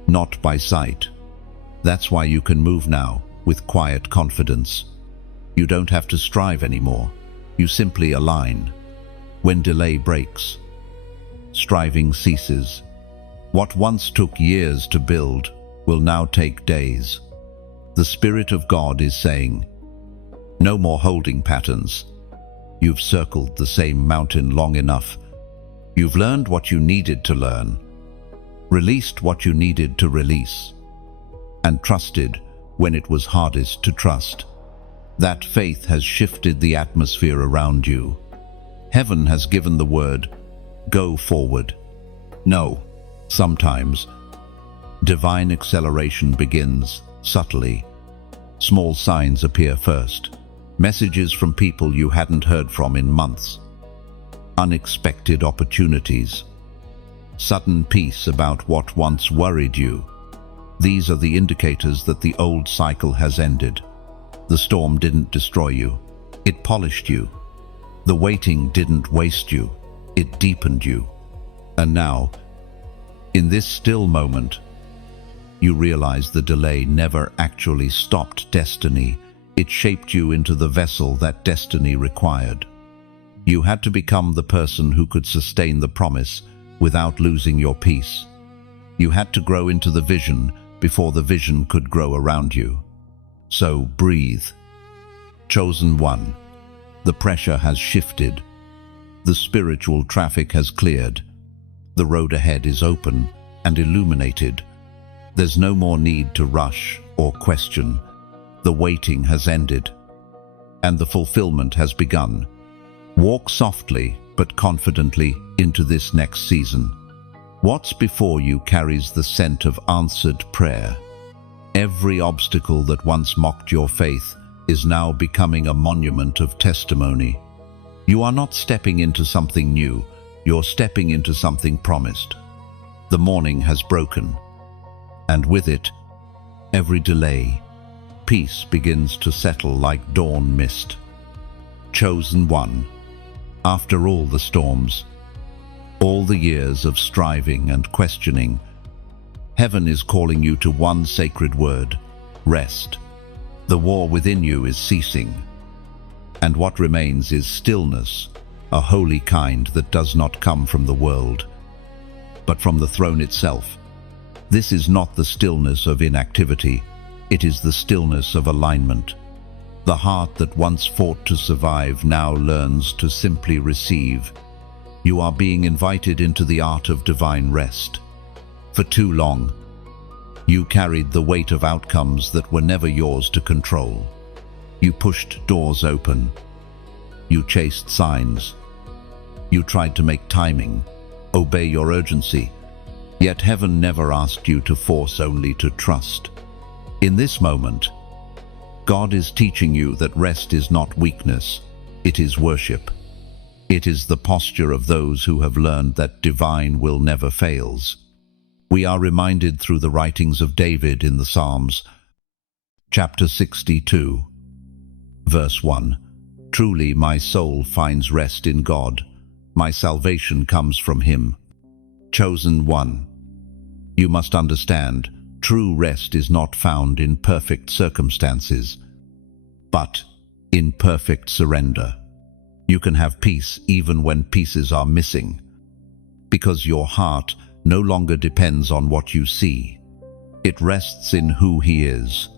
not by sight. That's why you can move now with quiet confidence. You don't have to strive anymore. You simply align. When delay breaks, striving ceases. What once took years to build will now take days. The Spirit of God is saying, no more holding patterns. You've circled the same mountain long enough. You've learned what you needed to learn, released what you needed to release, and trusted when it was hardest to trust. That faith has shifted the atmosphere around you. Heaven has given the word, go forward. No, sometimes divine acceleration begins subtly. Small signs appear first. Messages from people you hadn't heard from in months. Unexpected opportunities. Sudden peace about what once worried you. These are the indicators that the old cycle has ended. The storm didn't destroy you, it polished you. The waiting didn't waste you, it deepened you. And now, in this still moment, you realize the delay never actually stopped destiny. It shaped you into the vessel that destiny required. You had to become the person who could sustain the promise without losing your peace. You had to grow into the vision before the vision could grow around you. So breathe. Chosen one. The pressure has shifted. The spiritual traffic has cleared. The road ahead is open and illuminated. There's no more need to rush or question. The waiting has ended, and the fulfillment has begun. Walk softly but confidently into this next season. What's before you carries the scent of answered prayer. Every obstacle that once mocked your faith is now becoming a monument of testimony. You are not stepping into something new, you're stepping into something promised. The morning has broken, and with it, every delay, peace begins to settle like dawn mist. Chosen one, after all the storms, all the years of striving and questioning, heaven is calling you to one sacred word: rest. The war within you is ceasing, and what remains is stillness, a holy kind that does not come from the world, but from the throne itself. This is not the stillness of inactivity, it is the stillness of alignment. The heart that once fought to survive now learns to simply receive. You are being invited into the art of divine rest. For too long, you carried the weight of outcomes that were never yours to control. You pushed doors open. You chased signs. You tried to make timing, obey your urgency. Yet heaven never asked you to force, only to trust. In this moment, God is teaching you that rest is not weakness, it is worship. It is the posture of those who have learned that divine will never fails. We are reminded through the writings of David in the Psalms, chapter 62, verse 1. Truly my soul finds rest in God. My salvation comes from Him. Chosen one, you must understand, true rest is not found in perfect circumstances, but in perfect surrender. You can have peace even when pieces are missing, because your heart no longer depends on what you see. It rests in who He is.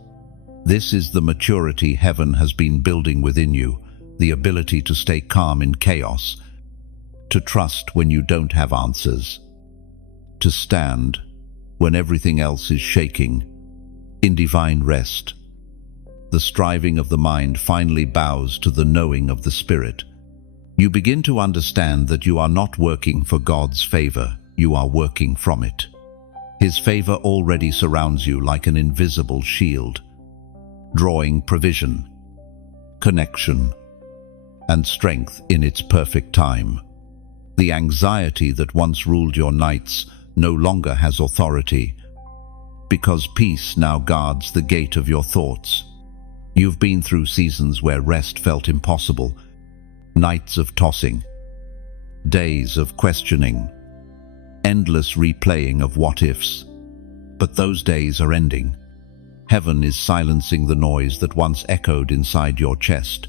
This is the maturity heaven has been building within you, the ability to stay calm in chaos, to trust when you don't have answers, to stand when everything else is shaking. In divine rest, the striving of the mind finally bows to the knowing of the Spirit. You begin to understand that you are not working for God's favor, you are working from it. His favor already surrounds you like an invisible shield, drawing provision, connection, and strength in its perfect time. The anxiety that once ruled your nights no longer has authority, because peace now guards the gate of your thoughts. You've been through seasons where rest felt impossible, nights of tossing, days of questioning, endless replaying of what-ifs. But those days are ending. Heaven is silencing the noise that once echoed inside your chest.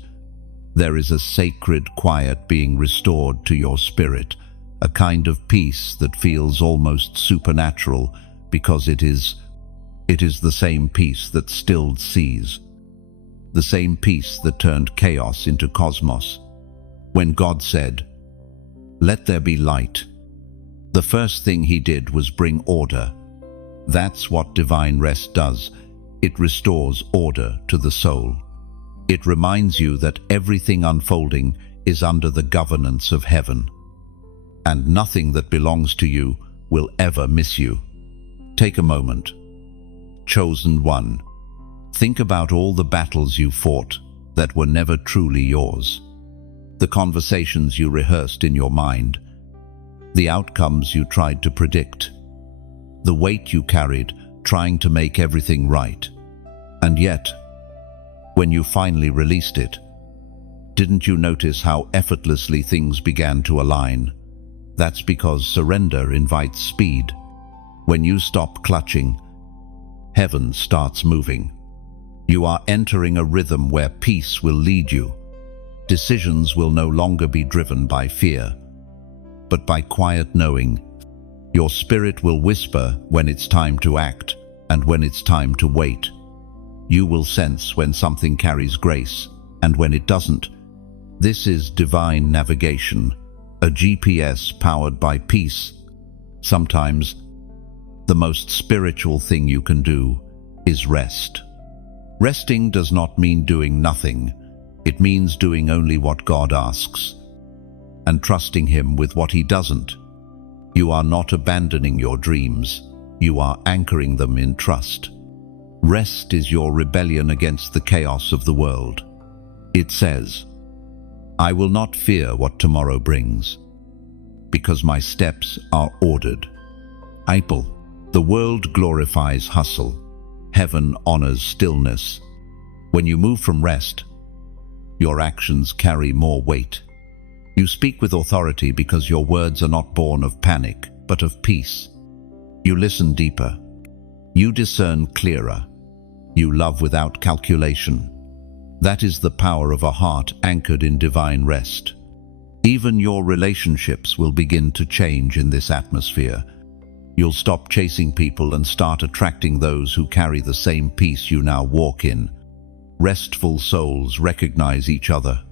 There is a sacred quiet being restored to your spirit, a kind of peace that feels almost supernatural because it is the same peace that stilled seas, the same peace that turned chaos into cosmos. When God said, "Let there be light," the first thing He did was bring order. That's what divine rest does. It restores order to the soul. It reminds you that everything unfolding is under the governance of heaven, and nothing that belongs to you will ever miss you. Take a moment. Chosen one, think about all the battles you fought that were never truly yours, the conversations you rehearsed in your mind, the outcomes you tried to predict, the weight you carried trying to make everything right. And yet, when you finally released it, didn't you notice how effortlessly things began to align? That's because surrender invites speed. When you stop clutching, heaven starts moving. You are entering a rhythm where peace will lead you. Decisions will no longer be driven by fear, but by quiet knowing. Your spirit will whisper when it's time to act and when it's time to wait. You will sense when something carries grace and when it doesn't. This is divine navigation, a GPS powered by peace. Sometimes, the most spiritual thing you can do is rest. Resting does not mean doing nothing. It means doing only what God asks, and trusting Him with what He doesn't. You are not abandoning your dreams. You are anchoring them in trust. Rest is your rebellion against the chaos of the world. It says, "I will not fear what tomorrow brings, because my steps are ordered." April. The world glorifies hustle. Heaven honors stillness. When you move from rest, your actions carry more weight. You speak with authority because your words are not born of panic, but of peace. You listen deeper. You discern clearer. You love without calculation. That is the power of a heart anchored in divine rest. Even your relationships will begin to change in this atmosphere. You'll stop chasing people and start attracting those who carry the same peace you now walk in. Restful souls recognize each other.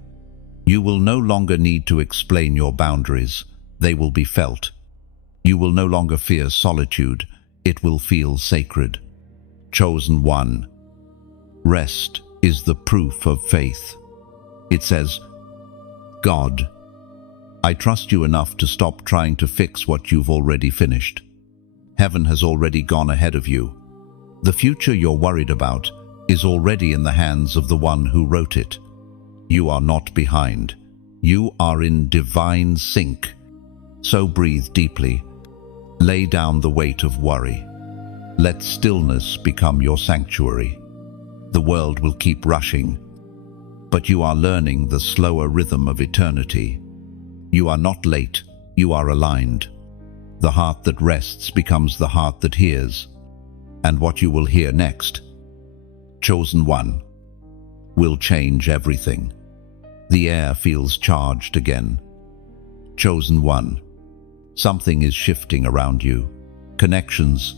You will no longer need to explain your boundaries. They will be felt. You will no longer fear solitude. It will feel sacred. Chosen one. Rest is the proof of faith. It says, God, I trust you enough to stop trying to fix what you've already finished. Heaven has already gone ahead of you. The future you're worried about is already in the hands of the one who wrote it. You are not behind. You are in divine sync. So breathe deeply. Lay down the weight of worry. Let stillness become your sanctuary. The world will keep rushing, but you are learning the slower rhythm of eternity. You are not late, you are aligned. The heart that rests becomes the heart that hears. And what you will hear next, chosen one, will change everything. The air feels charged again. Chosen one, something is shifting around you. Connections,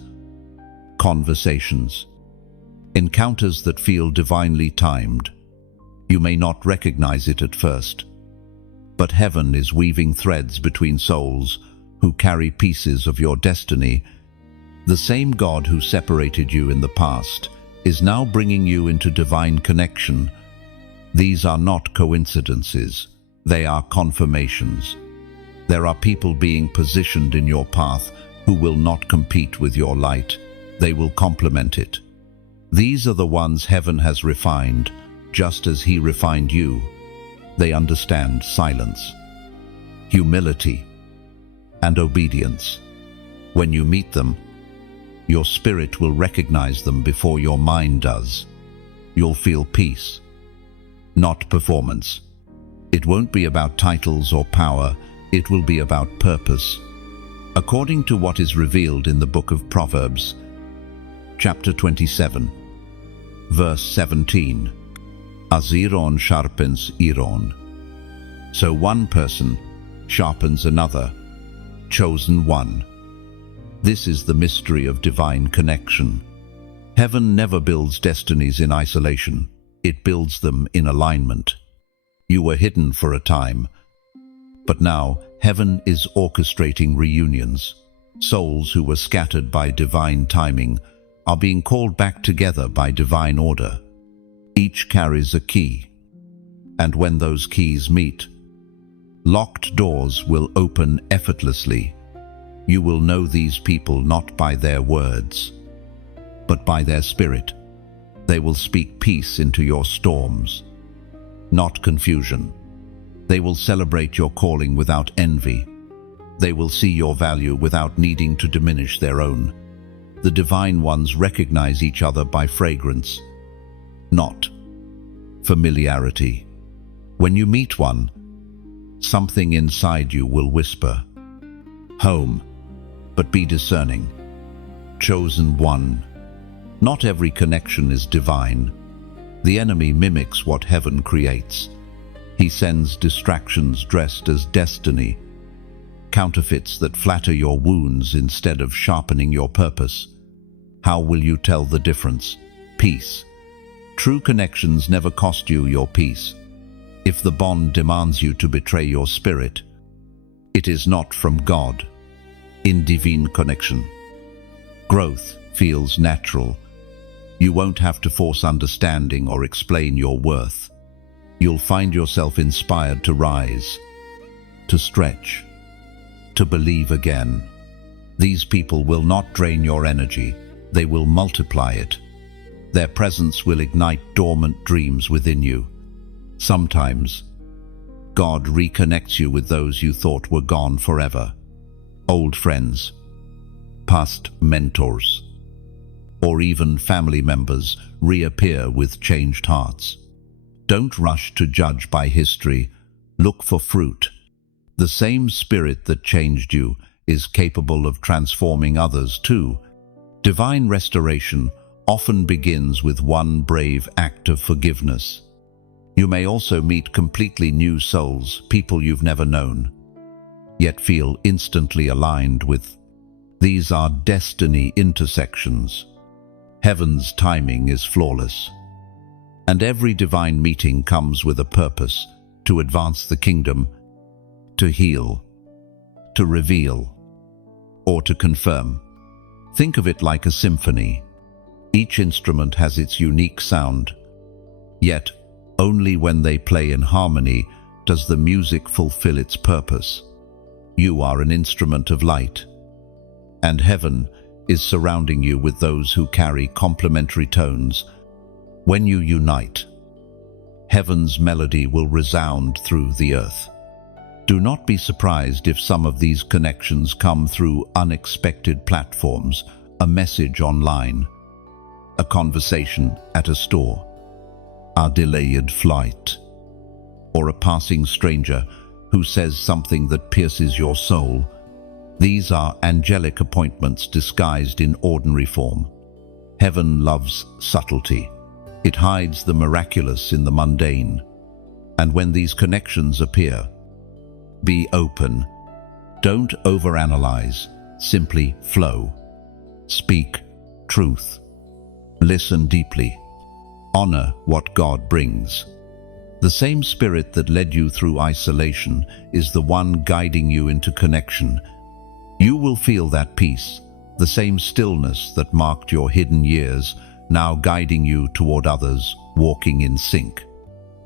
conversations, encounters that feel divinely timed. You may not recognize it at first, but heaven is weaving threads between souls who carry pieces of your destiny. The same God who separated you in the past is now bringing you into divine connection. These are not coincidences, they are confirmations. There are people being positioned in your path who will not compete with your light. They will complement it. These are the ones heaven has refined, just as he refined you. They understand silence, humility, and obedience. When you meet them, your spirit will recognize them before your mind does. You'll feel peace, not performance. It won't be about titles or power, it will be about purpose. According to what is revealed in the book of Proverbs, chapter 27, verse 17, as iron sharpens iron, so one person sharpens another, chosen one. This is the mystery of divine connection. Heaven never builds destinies in isolation. It builds them in alignment. You were hidden for a time, but now heaven is orchestrating reunions. Souls who were scattered by divine timing are being called back together by divine order. Each carries a key, and when those keys meet, locked doors will open effortlessly. You will know these people not by their words, but by their spirit. They will speak peace into your storms, not confusion. They will celebrate your calling without envy. They will see your value without needing to diminish their own. The divine ones recognize each other by fragrance, not familiarity. When you meet one, something inside you will whisper, home, but be discerning. Chosen one. Not every connection is divine. The enemy mimics what heaven creates. He sends distractions dressed as destiny, counterfeits that flatter your wounds instead of sharpening your purpose. How will you tell the difference? Peace. True connections never cost you your peace. If the bond demands you to betray your spirit, it is not from God. In divine connection, growth feels natural. You won't have to force understanding or explain your worth. You'll find yourself inspired to rise, to stretch, to believe again. These people will not drain your energy, they will multiply it. Their presence will ignite dormant dreams within you. Sometimes, God reconnects you with those you thought were gone forever. Old friends, past mentors, or even family members reappear with changed hearts. Don't rush to judge by history. Look for fruit. The same spirit that changed you is capable of transforming others too. Divine restoration often begins with one brave act of forgiveness. You may also meet completely new souls, people you've never known, yet feel instantly aligned with. These are destiny intersections. Heaven's timing is flawless. And every divine meeting comes with a purpose: to advance the kingdom, to heal, to reveal, or to confirm. Think of it like a symphony. Each instrument has its unique sound, yet only when they play in harmony does the music fulfill its purpose. You are an instrument of light, and heaven is surrounding you with those who carry complementary tones. When you unite, heaven's melody will resound through the earth. Do not be surprised if some of these connections come through unexpected platforms: a message online, a conversation at a store, a delayed flight, or a passing stranger who says something that pierces your soul. These are angelic appointments disguised in ordinary form. Heaven loves subtlety. It hides the miraculous in the mundane. And when these connections appear, be open. Don't overanalyze. Simply flow. Speak truth. Listen deeply. Honor what God brings. The same spirit that led you through isolation is the one guiding you into connection. You will feel that peace, the same stillness that marked your hidden years, now guiding you toward others, walking in sync.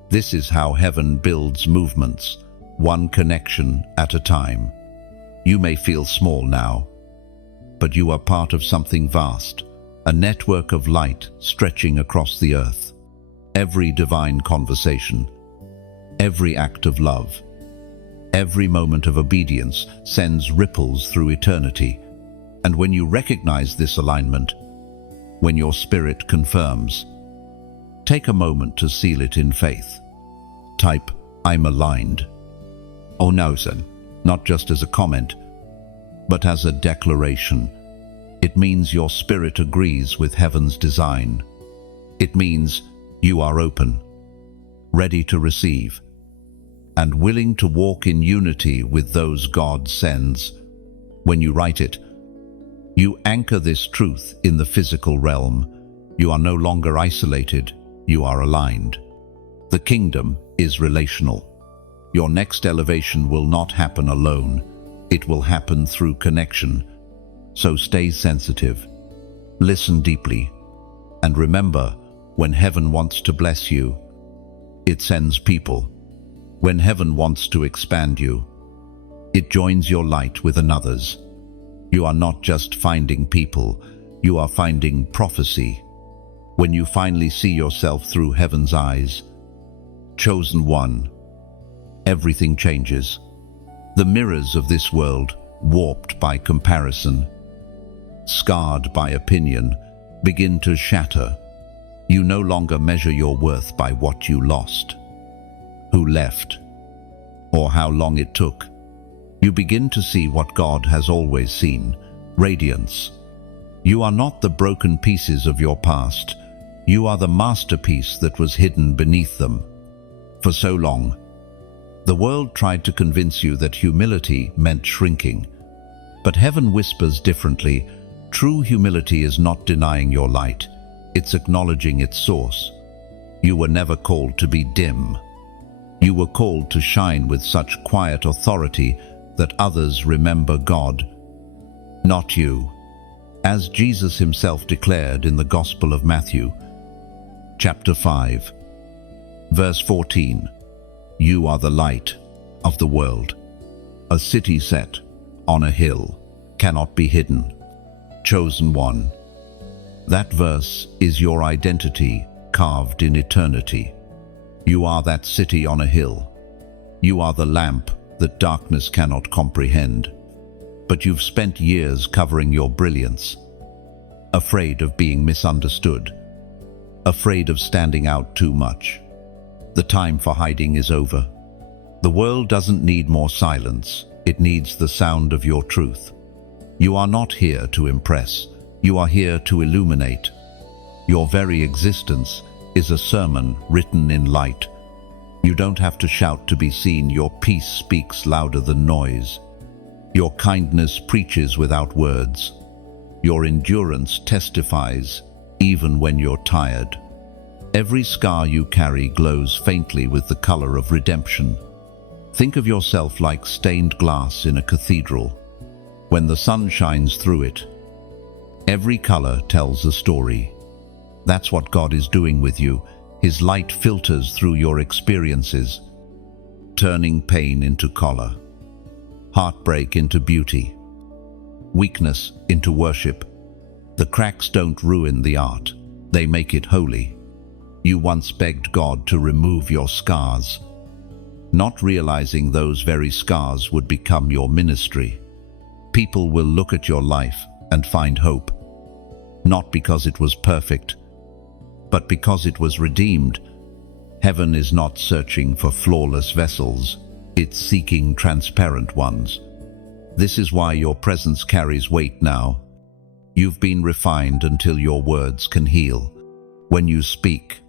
This is how heaven builds movements, one connection at a time. You may feel small now, but you are part of something vast, a network of light stretching across the earth. Every divine conversation, every act of love, every moment of obedience sends ripples through eternity. And when you recognize this alignment, when your spirit confirms, take a moment to seal it in faith. Type, "I'm aligned." Oh no, son, not just as a comment, but as a declaration. It means your spirit agrees with heaven's design. It means you are open, ready to receive, and willing to walk in unity with those God sends. When you write it, you anchor this truth in the physical realm. You are no longer isolated, you are aligned. The kingdom is relational. Your next elevation will not happen alone. It will happen through connection. So stay sensitive, listen deeply, and remember, when heaven wants to bless you, it sends people. When heaven wants to expand you, it joins your light with another's. You are not just finding people, you are finding prophecy. When you finally see yourself through heaven's eyes, chosen one, everything changes. The mirrors of this world, warped by comparison, scarred by opinion, begin to shatter. You no longer measure your worth by what you lost, who left, or how long it took. You begin to see what God has always seen: radiance. You are not the broken pieces of your past. You are the masterpiece that was hidden beneath them. For so long, the world tried to convince you that humility meant shrinking. But heaven whispers differently. True humility is not denying your light. It's acknowledging its source. You were never called to be dim. You were called to shine with such quiet authority that others remember God, not you. As Jesus himself declared in the Gospel of Matthew, chapter 5, verse 14, "You are the light of the world. A city set on a hill cannot be hidden." Chosen one. That verse is your identity carved in eternity. You are that city on a hill. You are the lamp that darkness cannot comprehend. But you've spent years covering your brilliance. afraid of being misunderstood, afraid of standing out too much. The time for hiding is over. The world doesn't need more silence, it needs the sound of your truth. You are not here to impress, you are here to illuminate. Your very existence is a sermon written in light. You don't have to shout to be seen, your peace speaks louder than noise. Your kindness preaches without words. Your endurance testifies even when you're tired. Every scar you carry glows faintly with the color of redemption. Think of yourself like stained glass in a cathedral. When the sun shines through it, every color tells a story. That's what God is doing with you. His light filters through your experiences, turning pain into color, heartbreak into beauty, weakness into worship. The cracks don't ruin the art, they make it holy. You once begged God to remove your scars, not realizing those very scars would become your ministry. People will look at your life and find hope, not because it was perfect, but because it was redeemed. Heaven is not searching for flawless vessels, it's seeking transparent ones. This is why your presence carries weight now. You've been refined until your words can heal. When you speak,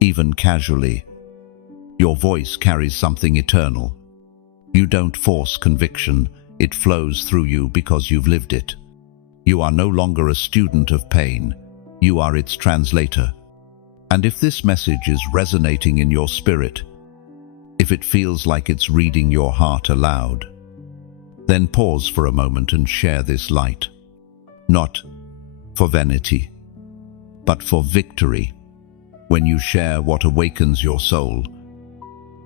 even casually, your voice carries something eternal. You don't force conviction, it flows through you because you've lived it. You are no longer a student of pain, you are its translator. And if this message is resonating in your spirit, if it feels like it's reading your heart aloud, then pause for a moment and share this light. Not for vanity, but for victory. When you share what awakens your soul,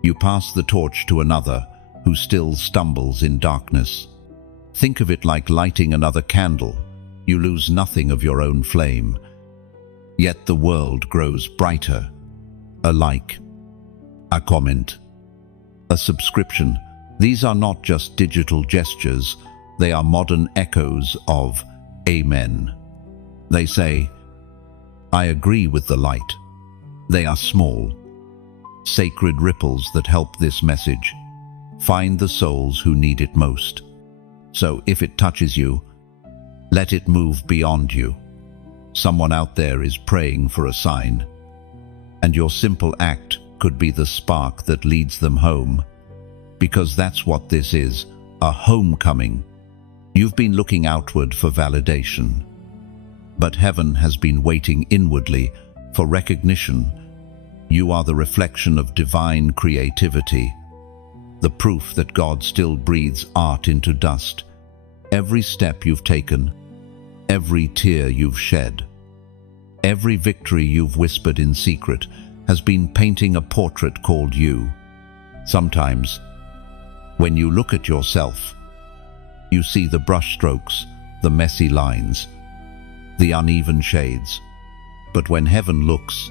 you pass the torch to another who still stumbles in darkness. Think of it like lighting another candle. You lose nothing of your own flame, yet the world grows brighter. A like, a comment, a subscription. These are not just digital gestures, they are modern echoes of Amen. They say, I agree with the light. They are small, sacred ripples that help this message find the souls who need it most. So if it touches you, let it move beyond you. Someone out there is praying for a sign, and your simple act could be the spark that leads them home. Because that's what this is, a homecoming. You've been looking outward for validation, but heaven has been waiting inwardly for recognition. You are the reflection of divine creativity, the proof that God still breathes art into dust. Every step you've taken, every tear you've shed, every victory you've whispered in secret has been painting a portrait called you. Sometimes, when you look at yourself, you see the brushstrokes, the messy lines, the uneven shades. But when heaven looks,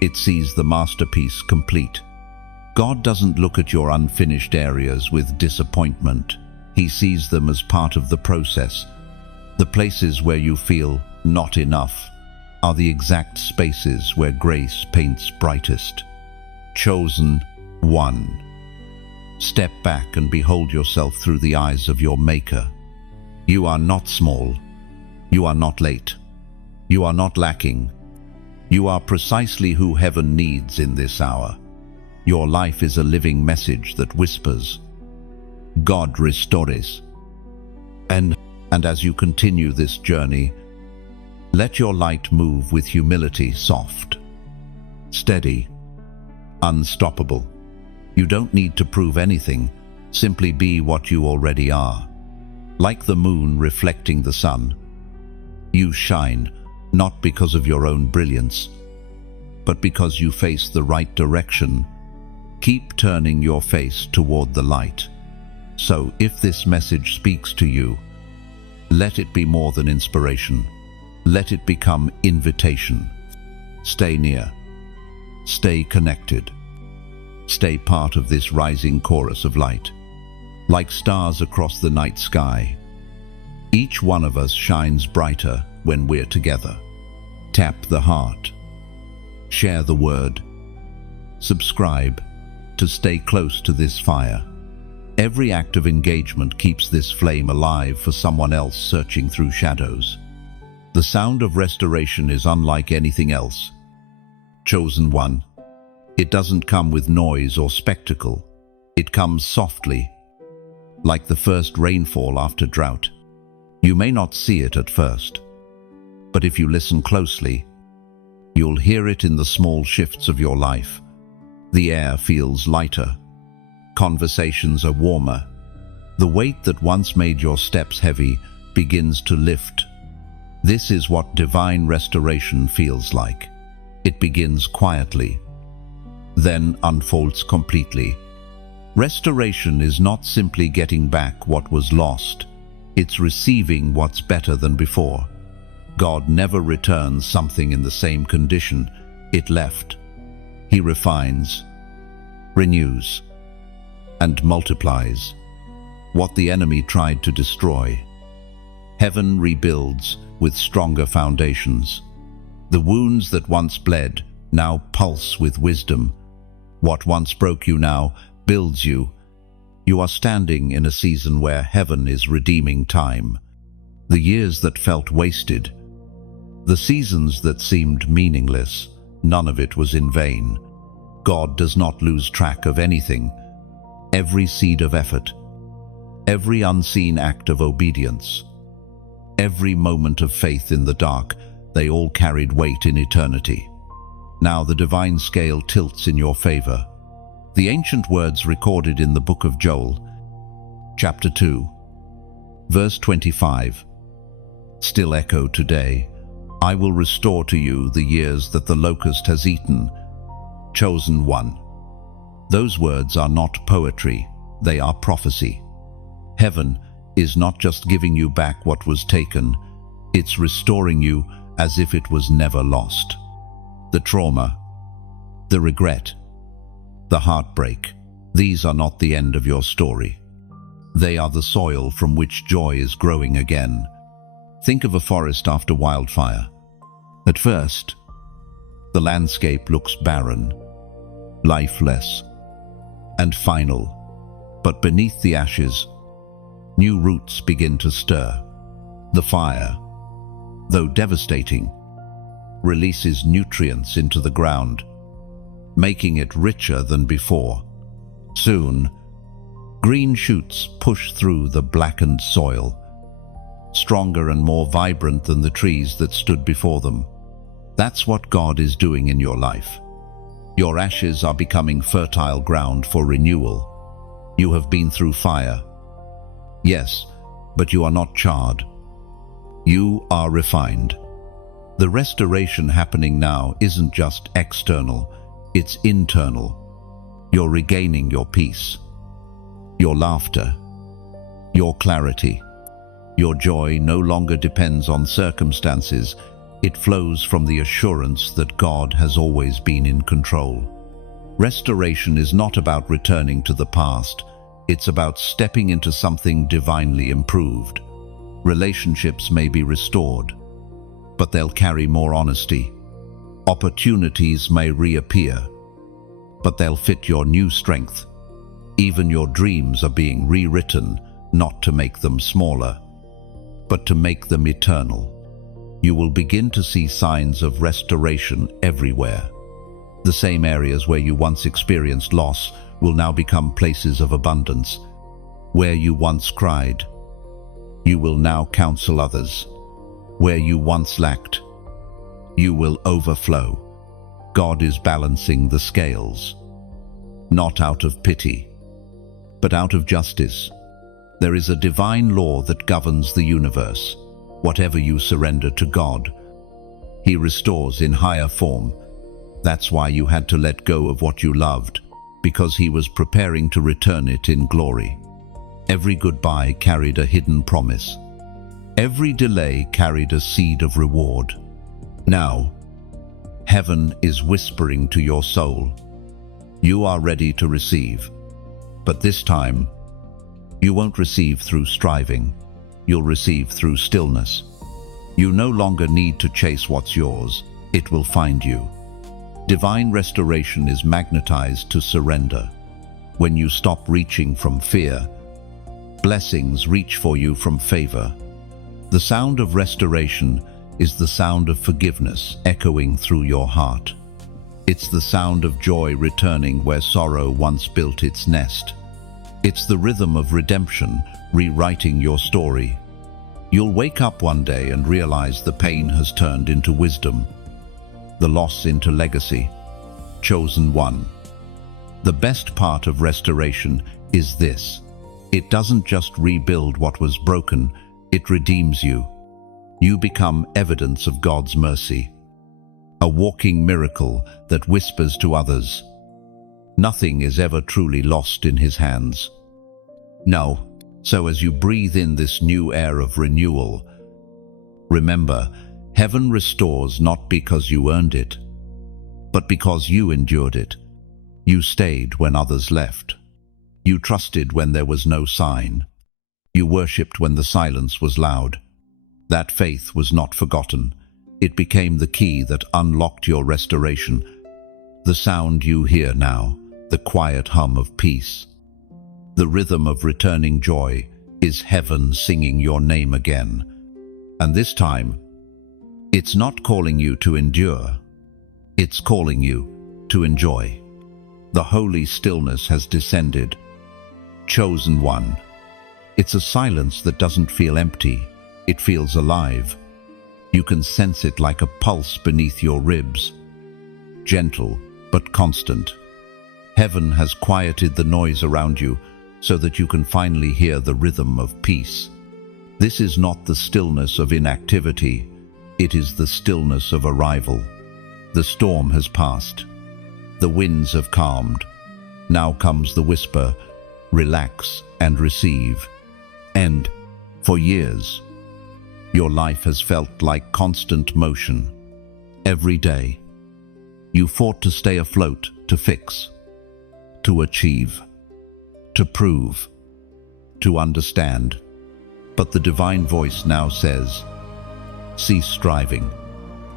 it sees the masterpiece complete. God doesn't look at your unfinished areas with disappointment. He sees them as part of the process. The places where you feel not enough are the exact spaces where grace paints brightest. Chosen one. Step back and behold yourself through the eyes of your Maker. You are not small. You are not late. You are not lacking. You are precisely who heaven needs in this hour. Your life is a living message that whispers, God restores. And as you continue this journey, let your light move with humility, soft, steady, unstoppable. You don't need to prove anything, simply be what you already are. Like the moon reflecting the sun, you shine, not because of your own brilliance, but because you face the right direction. Keep turning your face toward the light. So if this message speaks to you, let it be more than inspiration. Let it become invitation. Stay near. Stay connected. Stay part of this rising chorus of light. Like stars across the night sky, each one of us shines brighter when we're together. Tap the heart. Share the word. Subscribe to stay close to this fire. Every act of engagement keeps this flame alive for someone else searching through shadows. The sound of restoration is unlike anything else. Chosen one. It doesn't come with noise or spectacle. It comes softly, like the first rainfall after drought. You may not see it at first, but if you listen closely, you'll hear it in the small shifts of your life. The air feels lighter. Conversations are warmer. The weight that once made your steps heavy begins to lift. This is what divine restoration feels like. It begins quietly, then unfolds completely. Restoration is not simply getting back what was lost. It's receiving what's better than before. God never returns something in the same condition it left. He refines, renews, and multiplies what the enemy tried to destroy. Heaven rebuilds with stronger foundations. The wounds that once bled now pulse with wisdom. What once broke you now builds you. You are standing in a season where heaven is redeeming time. The years that felt wasted, the seasons that seemed meaningless, none of it was in vain. God does not lose track of anything. Every seed of effort, every unseen act of obedience, every moment of faith in the dark, they all carried weight in eternity. Now the divine scale tilts in your favor. The ancient words recorded in the book of Joel, chapter 2, verse 25, still echo today. I will restore to you the years that the locust has eaten. Chosen one. Those words are not poetry, they are prophecy. Heaven is not just giving you back what was taken, it's restoring you as if it was never lost. The trauma, the regret, the heartbreak, these are not the end of your story. They are the soil from which joy is growing again. Think of a forest after wildfire. At first, the landscape looks barren, lifeless, and final. But beneath the ashes, new roots begin to stir. The fire, though devastating, releases nutrients into the ground, making it richer than before. Soon, green shoots push through the blackened soil, stronger and more vibrant than the trees that stood before them. That's what God is doing in your life. Your ashes are becoming fertile ground for renewal. You have been through fire. Yes, but you are not charred. You are refined. The restoration happening now isn't just external, it's internal. You're regaining your peace, your laughter, your clarity. Your joy no longer depends on circumstances. It flows from the assurance that God has always been in control. Restoration is not about returning to the past. It's about stepping into something divinely improved. Relationships may be restored, but they'll carry more honesty. Opportunities may reappear, but they'll fit your new strength. Even your dreams are being rewritten, not to make them smaller, but to make them eternal. You will begin to see signs of restoration everywhere. The same areas where you once experienced loss will now become places of abundance. Where you once cried, you will now counsel others. Where you once lacked, you will overflow. God is balancing the scales, not out of pity, but out of justice. There is a divine law that governs the universe. Whatever you surrender to God, He restores in higher form. That's why you had to let go of what you loved, because He was preparing to return it in glory. Every goodbye carried a hidden promise. Every delay carried a seed of reward. Now, heaven is whispering to your soul. You are ready to receive, but this time, you won't receive through striving. You'll receive through stillness. You no longer need to chase what's yours. It will find you. Divine restoration is magnetized to surrender. When you stop reaching from fear, blessings reach for you from favor. The sound of restoration is the sound of forgiveness echoing through your heart. It's the sound of joy returning where sorrow once built its nest. It's the rhythm of redemption rewriting your story. You'll wake up one day and realize the pain has turned into wisdom, the loss into legacy. Chosen one. The best part of restoration is this. It doesn't just rebuild what was broken, it redeems you. You become evidence of God's mercy, a walking miracle that whispers to others. Nothing is ever truly lost in His hands. No, so as you breathe in this new air of renewal, remember, heaven restores not because you earned it, but because you endured it. You stayed when others left. You trusted when there was no sign. You worshipped when the silence was loud. That faith was not forgotten. It became the key that unlocked your restoration. The sound you hear now, the quiet hum of peace, the rhythm of returning joy, is heaven singing your name again. And this time, it's not calling you to endure. It's calling you to enjoy. The holy stillness has descended. Chosen one. It's a silence that doesn't feel empty. It feels alive. You can sense it like a pulse beneath your ribs. Gentle, but constant. Heaven has quieted the noise around you so that you can finally hear the rhythm of peace. This is not the stillness of inactivity. It is the stillness of arrival. The storm has passed. The winds have calmed. Now comes the whisper, relax and receive. And, for years, your life has felt like constant motion. Every day, you fought to stay afloat, to fix, to achieve, to prove, to understand. But the divine voice now says, cease striving.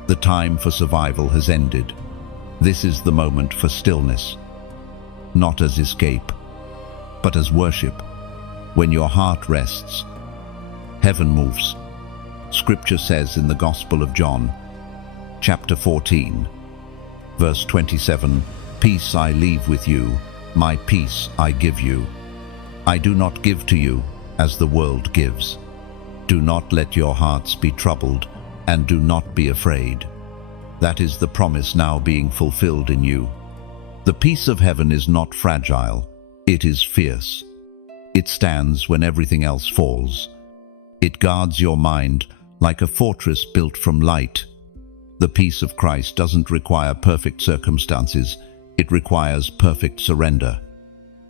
The time for survival has ended. This is the moment for stillness, not as escape, but as worship. When your heart rests, heaven moves. Scripture says in the Gospel of John, chapter 14, verse 27, peace I leave with you, my peace I give you. I do not give to you as the world gives. Do not let your hearts be troubled, and do not be afraid. That is the promise now being fulfilled in you. The peace of heaven is not fragile, it is fierce. It stands when everything else falls. It guards your mind like a fortress built from light. The peace of Christ doesn't require perfect circumstances, it requires perfect surrender.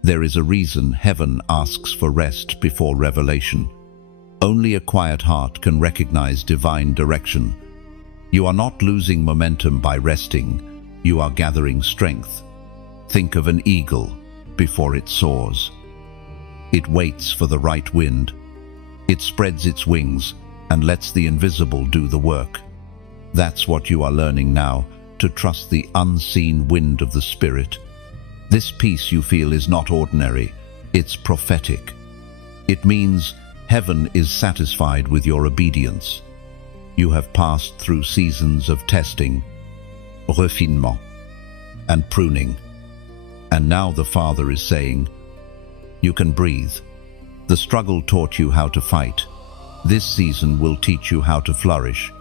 There is a reason heaven asks for rest before revelation. Only a quiet heart can recognize divine direction. You are not losing momentum by resting, you are gathering strength. Think of an eagle before it soars. It waits for the right wind. It spreads its wings and lets the invisible do the work. That's what you are learning now, to trust the unseen wind of the Spirit. This peace you feel is not ordinary, it's prophetic. It means heaven is satisfied with your obedience. You have passed through seasons of testing, refinement, and pruning. And now the Father is saying, you can breathe. The struggle taught you how to fight. This season will teach you how to flourish.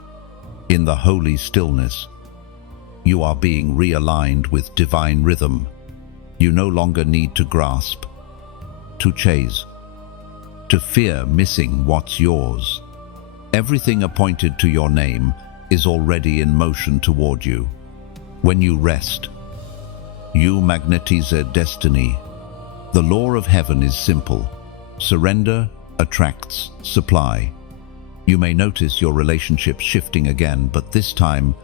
In the holy stillness, you are being realigned with divine rhythm. You no longer need to grasp, to chase, to fear missing what's yours. Everything appointed to your name is already in motion toward you. When you rest, you magnetize destiny. The law of heaven is simple. Surrender attracts supply. You may notice your relationship shifting again, but this time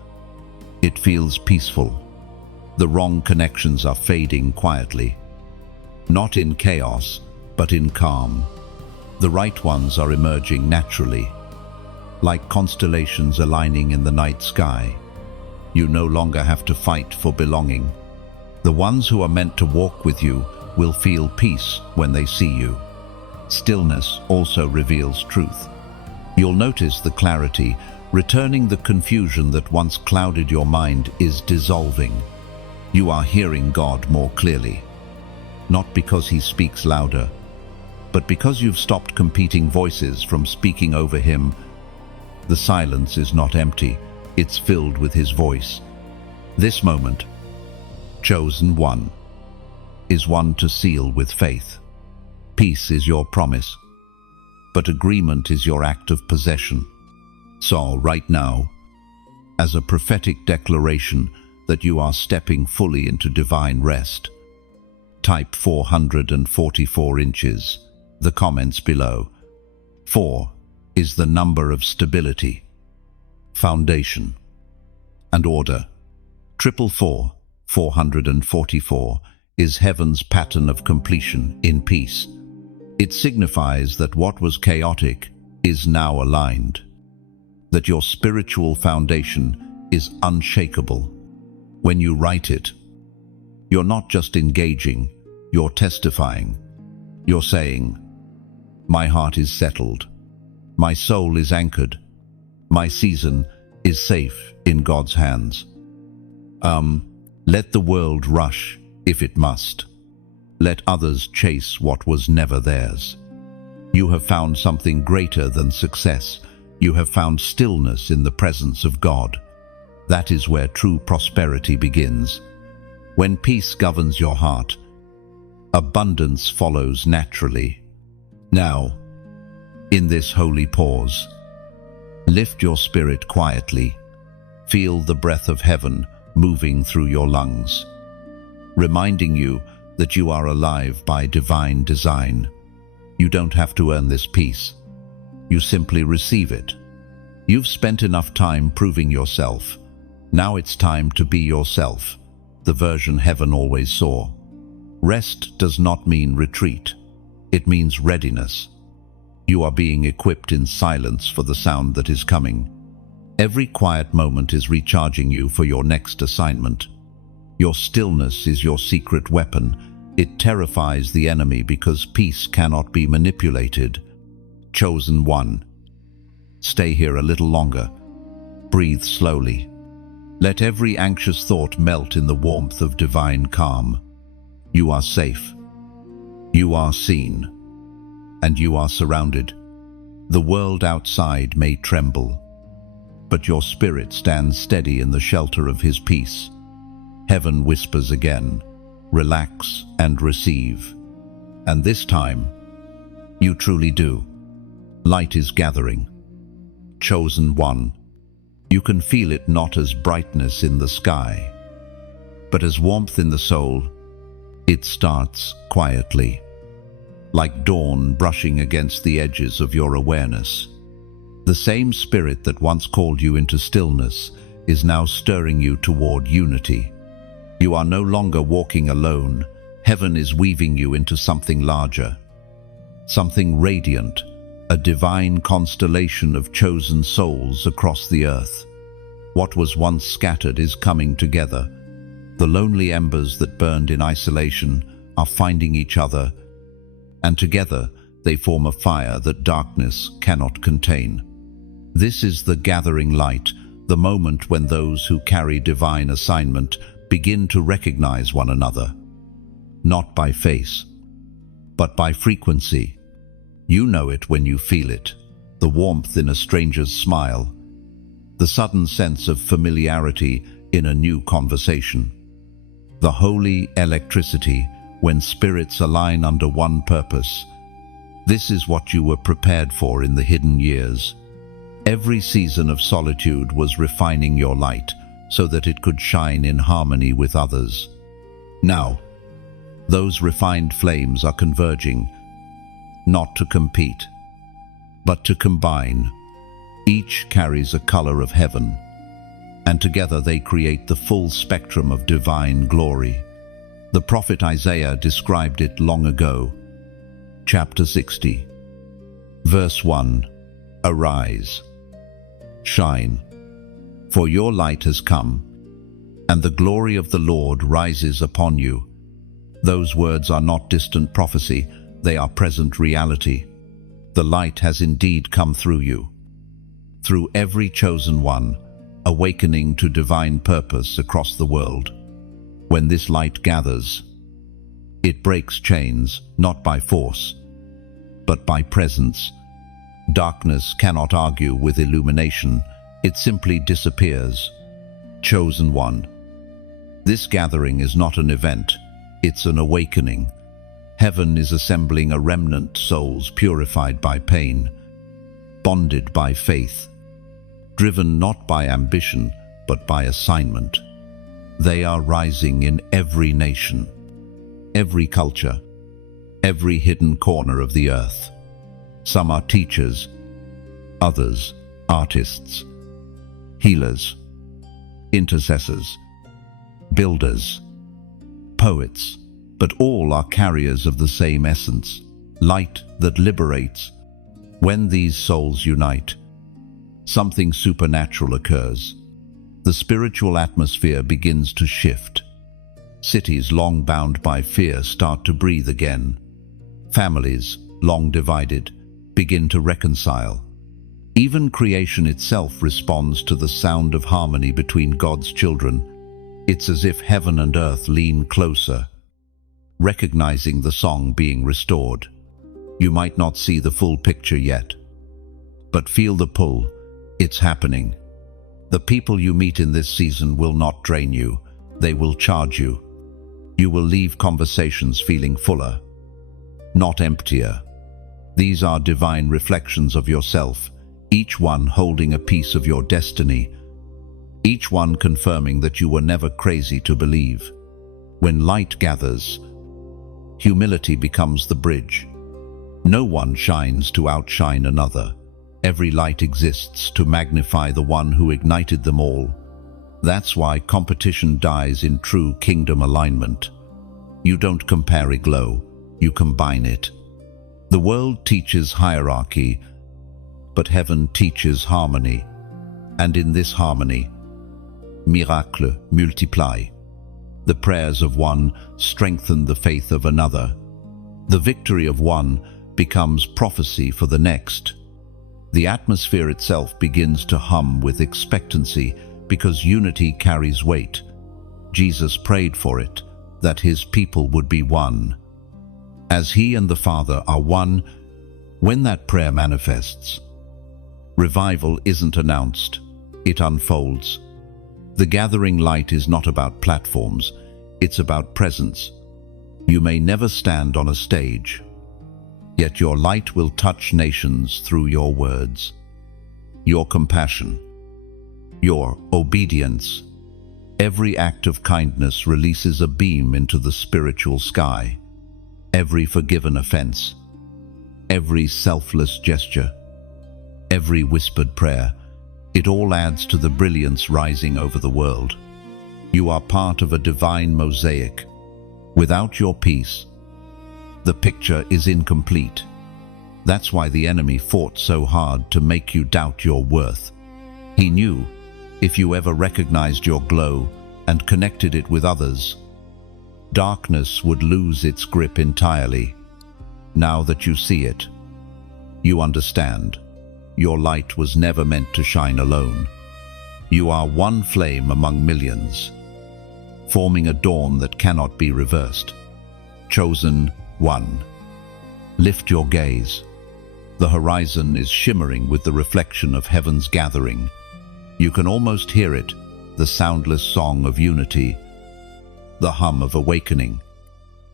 it feels peaceful. The wrong connections are fading quietly. Not in chaos, but in calm. The right ones are emerging naturally. like constellations aligning in the night sky. You no longer have to fight for belonging. The ones who are meant to walk with you will feel peace when they see you. Stillness also reveals truth. You'll notice the clarity, returning the confusion that once clouded your mind is dissolving. You are hearing God more clearly, not because He speaks louder, but because you've stopped competing voices from speaking over Him. The silence is not empty, it's filled with His voice. This moment, chosen one, is one to seal with faith. Peace is your promise, but agreement is your act of possession. So, right now, as a prophetic declaration that you are stepping fully into divine rest, type 444 inches, the comments below. 4 is the number of stability, foundation, and order. 444, 444, is heaven's pattern of completion in peace. It signifies that what was chaotic is now aligned, that your spiritual foundation is unshakable. When you write it, you're not just engaging, you're testifying. You're saying, my heart is settled, my soul is anchored, my season is safe in God's hands. Let the world rush if it must. Let others chase what was never theirs. You have found something greater than success. You have found stillness in the presence of God. That is where true prosperity begins. When peace governs your heart, abundance follows naturally. Now, in this holy pause, lift your spirit quietly. Feel the breath of heaven moving through your lungs, reminding you that you are alive by divine design. You don't have to earn this peace. You simply receive it. You've spent enough time proving yourself. Now it's time to be yourself, the version heaven always saw. Rest does not mean retreat. It means readiness. You are being equipped in silence for the sound that is coming. Every quiet moment is recharging you for your next assignment. Your stillness is your secret weapon. It terrifies the enemy because peace cannot be manipulated. Chosen one, stay here a little longer. Breathe slowly. Let every anxious thought melt in the warmth of divine calm. You are safe. You are seen. And you are surrounded. The world outside may tremble, but your spirit stands steady in the shelter of His peace. Heaven whispers again, relax and receive. And this time, you truly do. Light is gathering. Chosen one, you can feel it not as brightness in the sky, but as warmth in the soul. It starts quietly, like dawn brushing against the edges of your awareness. The same spirit that once called you into stillness is now stirring you toward unity. You are no longer walking alone. Heaven is weaving you into something larger, something radiant, a divine constellation of chosen souls across the earth. What was once scattered is coming together. The lonely embers that burned in isolation are finding each other, and together they form a fire that darkness cannot contain. This is the gathering light, the moment when those who carry divine assignment begin to recognize one another, not by face, but by frequency. You know it when you feel it, the warmth in a stranger's smile, the sudden sense of familiarity in a new conversation, the holy electricity when spirits align under one purpose. This is what you were prepared for in the hidden years. Every season of solitude was refining your light so that it could shine in harmony with others. Now, those refined flames are converging, not to compete, but to combine. Each carries a color of heaven, and together they create the full spectrum of divine glory. The prophet Isaiah described it long ago. Chapter 60, verse 1, Arise, shine, for your light has come, and the glory of the Lord rises upon you. Those words are not distant prophecy, they are present reality. The light has indeed come through you. Through every chosen one, awakening to divine purpose across the world. When this light gathers, it breaks chains, not by force, but by presence. Darkness cannot argue with illumination, it simply disappears. Chosen one. This gathering is not an event, it's an awakening. Heaven is assembling a remnant, souls purified by pain, bonded by faith, driven not by ambition, but by assignment. They are rising in every nation, every culture, every hidden corner of the earth. Some are teachers, others artists, healers, intercessors, builders, poets, but all are carriers of the same essence, light that liberates. When these souls unite, something supernatural occurs. The spiritual atmosphere begins to shift. Cities long bound by fear start to breathe again. Families, long divided, begin to reconcile. Even creation itself responds to the sound of harmony between God's children. It's as if heaven and earth lean closer, recognizing the song being restored. You might not see the full picture yet, but feel the pull. It's happening. The people you meet in this season will not drain you, they will charge you. You will leave conversations feeling fuller, not emptier. These are divine reflections of yourself, each one holding a piece of your destiny, each one confirming that you were never crazy to believe. When light gathers, humility becomes the bridge. No one shines to outshine another. Every light exists to magnify the one who ignited them all. That's why competition dies in true kingdom alignment. You don't compare a glow, you combine it. The world teaches hierarchy, but heaven teaches harmony. And in this harmony, miracles multiply. The prayers of one strengthen the faith of another. The victory of one becomes prophecy for the next. The atmosphere itself begins to hum with expectancy because unity carries weight. Jesus prayed for it, that his people would be one. As he and the Father are one, when that prayer manifests, revival isn't announced, it unfolds. The gathering light is not about platforms, it's about presence. You may never stand on a stage, yet your light will touch nations through your words, your compassion, your obedience. Every act of kindness releases a beam into the spiritual sky. Every forgiven offense, every selfless gesture, every whispered prayer, it all adds to the brilliance rising over the world. You are part of a divine mosaic. Without your peace, the picture is incomplete. That's why the enemy fought so hard to make you doubt your worth. He knew if you ever recognized your glow and connected it with others, darkness would lose its grip entirely. Now that you see it, you understand. Your light was never meant to shine alone. You are one flame among millions, forming a dawn that cannot be reversed. Chosen one. Lift your gaze. The horizon is shimmering with the reflection of heaven's gathering. You can almost hear it, the soundless song of unity, the hum of awakening.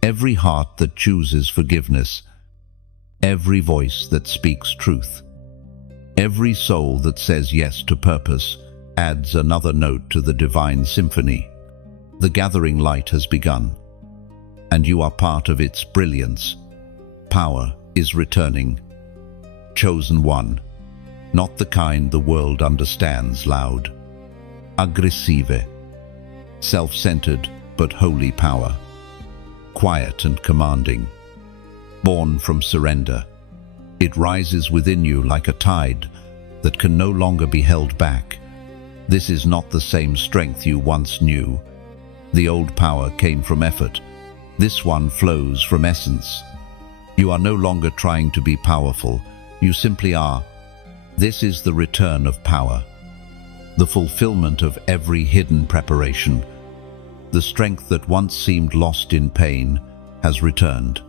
Every heart that chooses forgiveness, every voice that speaks truth, every soul that says yes to purpose adds another note to the divine symphony. The gathering light has begun, and you are part of its brilliance. Power is returning. Chosen one, not the kind the world understands loud. Aggressive, self-centered but holy power. Quiet and commanding, born from surrender. It rises within you like a tide, that can no longer be held back. This is not the same strength you once knew. The old power came from effort. This one flows from essence. You are no longer trying to be powerful. You simply are. This is the return of power, the fulfillment of every hidden preparation. The strength that once seemed lost in pain has returned,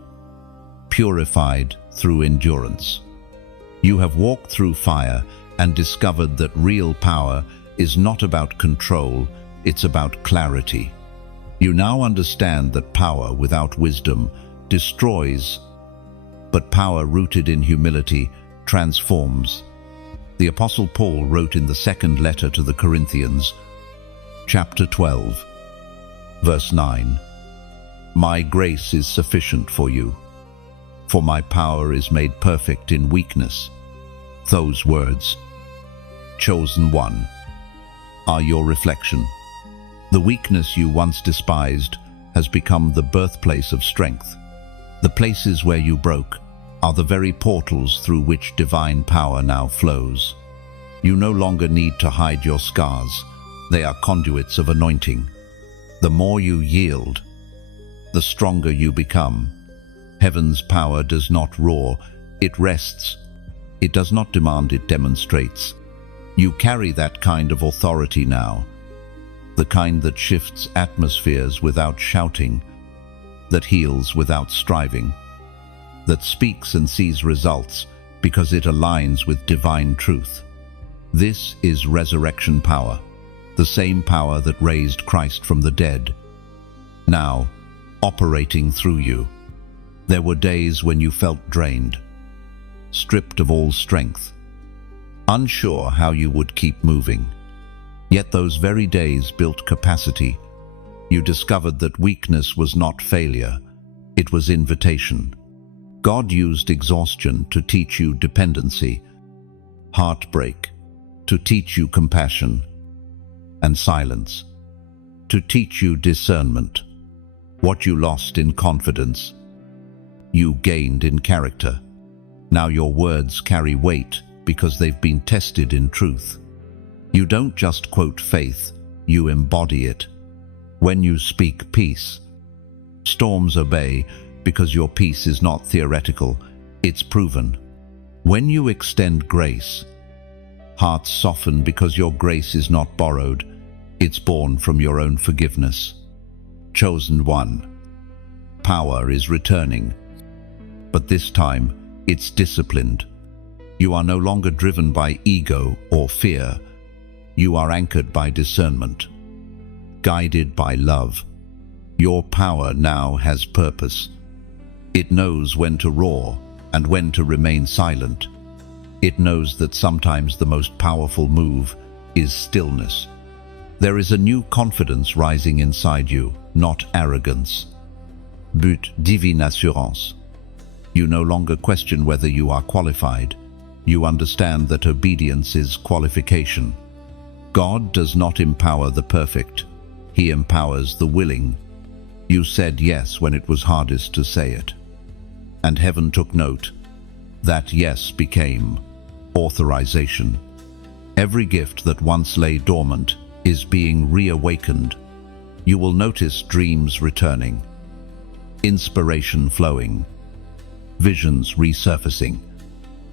purified through endurance. You have walked through fire and discovered that real power is not about control, it's about clarity. You now understand that power without wisdom destroys, but power rooted in humility transforms. The Apostle Paul wrote in the second letter to the Corinthians, chapter 12, verse 9, "My grace is sufficient for you, for my power is made perfect in weakness." Those words, chosen one, are your reflection. The weakness you once despised has become the birthplace of strength. The places where you broke are the very portals through which divine power now flows. You no longer need to hide your scars. They are conduits of anointing. The more you yield, the stronger you become. Heaven's power does not roar, it rests. It does not demand, it demonstrates. You carry that kind of authority now, the kind that shifts atmospheres without shouting, that heals without striving, that speaks and sees results because it aligns with divine truth. This is resurrection power, the same power that raised Christ from the dead, now operating through you. There were days when you felt drained, stripped of all strength, unsure how you would keep moving. Yet those very days built capacity. You discovered that weakness was not failure, it was invitation. God used exhaustion to teach you dependency, heartbreak to teach you compassion, and silence to teach you discernment. What you lost in confidence, you gained in character. Now your words carry weight because they've been tested in truth. You don't just quote faith, you embody it. When you speak peace, storms obey because your peace is not theoretical, it's proven. When you extend grace, hearts soften because your grace is not borrowed, it's born from your own forgiveness. Chosen one, power is returning, but this time it's disciplined. You are no longer driven by ego or fear. You are anchored by discernment, guided by love. Your power now has purpose. It knows when to roar and when to remain silent. It knows that sometimes the most powerful move is stillness. There is a new confidence rising inside you, not arrogance, but divine assurance. You no longer question whether you are qualified. You understand that obedience is qualification. God does not empower the perfect. He empowers the willing. You said yes when it was hardest to say it. And heaven took note. That yes became authorization. Every gift that once lay dormant is being reawakened. You will notice dreams returning, inspiration flowing, visions resurfacing.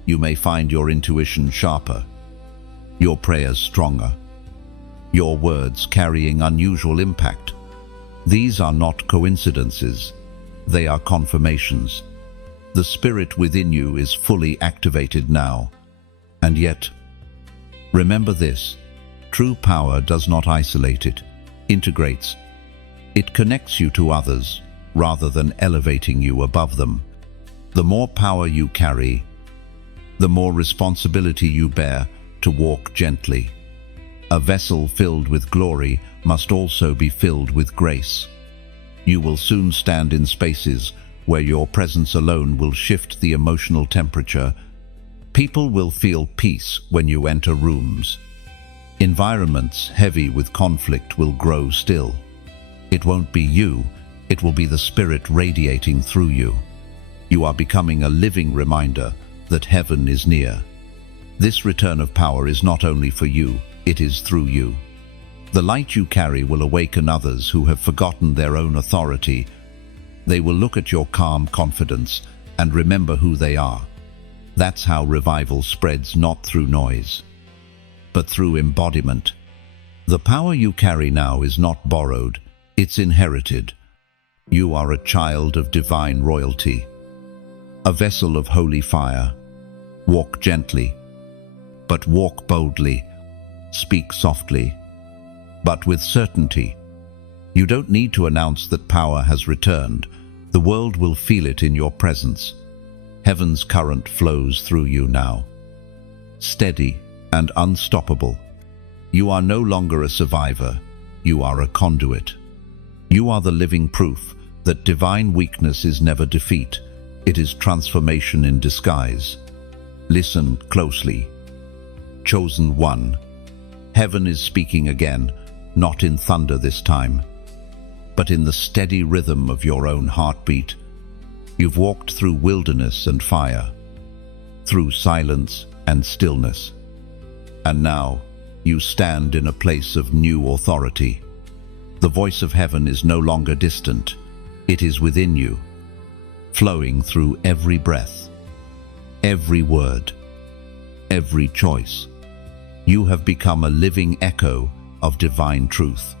You may find your intuition sharper, your prayers stronger, your words carrying unusual impact. These are not coincidences, they are confirmations. The spirit within you is fully activated now. And yet, remember this, true power does not isolate, it integrates. It connects you to others rather than elevating you above them. The more power you carry, the more responsibility you bear to walk gently. A vessel filled with glory must also be filled with grace. You will soon stand in spaces where your presence alone will shift the emotional temperature. People will feel peace when you enter rooms. Environments heavy with conflict will grow still. It won't be you, it will be the Spirit radiating through you. You are becoming a living reminder that heaven is near. This return of power is not only for you, it is through you. The light you carry will awaken others who have forgotten their own authority. They will look at your calm confidence and remember who they are. That's how revival spreads, not through noise, but through embodiment. The power you carry now is not borrowed, it's inherited. You are a child of divine royalty, a vessel of holy fire. Walk gently, but walk boldly. Speak softly, but with certainty. You don't need to announce that power has returned. The world will feel it in your presence. Heaven's current flows through you now, steady and unstoppable. You are no longer a survivor, you are a conduit. You are the living proof that divine weakness is never defeat, it is transformation in disguise. Listen closely. Chosen one, heaven is speaking again, not in thunder this time, but in the steady rhythm of your own heartbeat. You've walked through wilderness and fire, through silence and stillness, and now you stand in a place of new authority. The voice of heaven is no longer distant, it is within you, flowing through every breath, every word, every choice. You have become a living echo of divine truth.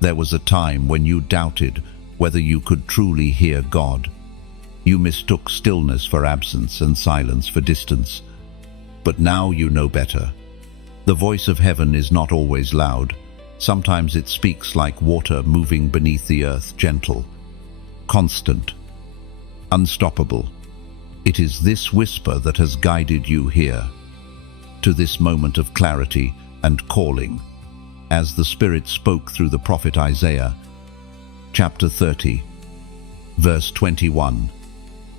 There was a time when you doubted whether you could truly hear God. You mistook stillness for absence and silence for distance. But now you know better. The voice of heaven is not always loud. Sometimes it speaks like water moving beneath the earth, gentle, constant, unstoppable. It is this whisper that has guided you here, to this moment of clarity and calling, as the Spirit spoke through the prophet Isaiah, chapter 30, verse 21.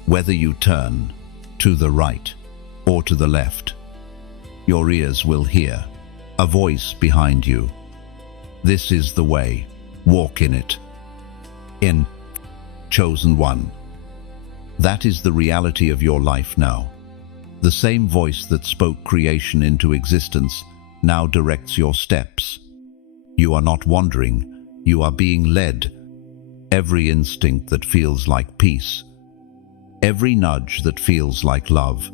Whether you turn to the right or to the left, your ears will hear a voice behind you. This is the way, walk in it. In Chosen One. That is the reality of your life now. The same voice that spoke creation into existence now directs your steps. You are not wandering, you are being led. Every instinct that feels like peace, every nudge that feels like love,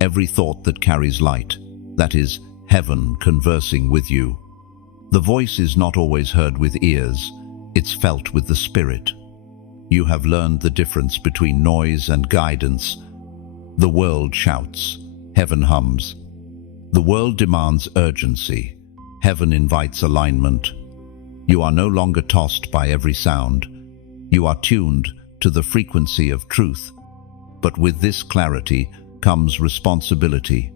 every thought that carries light, that is heaven conversing with you. The voice is not always heard with ears, it's felt with the Spirit. You have learned the difference between noise and guidance. The world shouts, heaven hums. The world demands urgency, heaven invites alignment. You are no longer tossed by every sound. You are tuned to the frequency of truth. But with this clarity comes responsibility.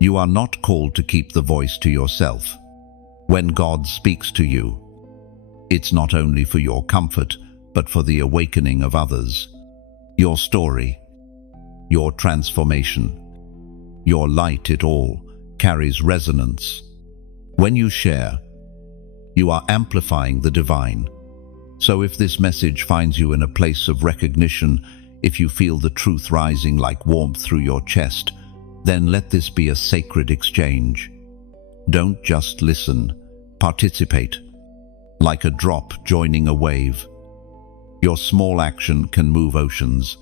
You are not called to keep the voice to yourself. When God speaks to you, it's not only for your comfort, but for the awakening of others. Your story, your transformation, your light, it all carries resonance. When you share, you are amplifying the divine. So if this message finds you in a place of recognition, if you feel the truth rising like warmth through your chest, then let this be a sacred exchange. Don't just listen, participate, like a drop joining a wave. Your small action can move oceans.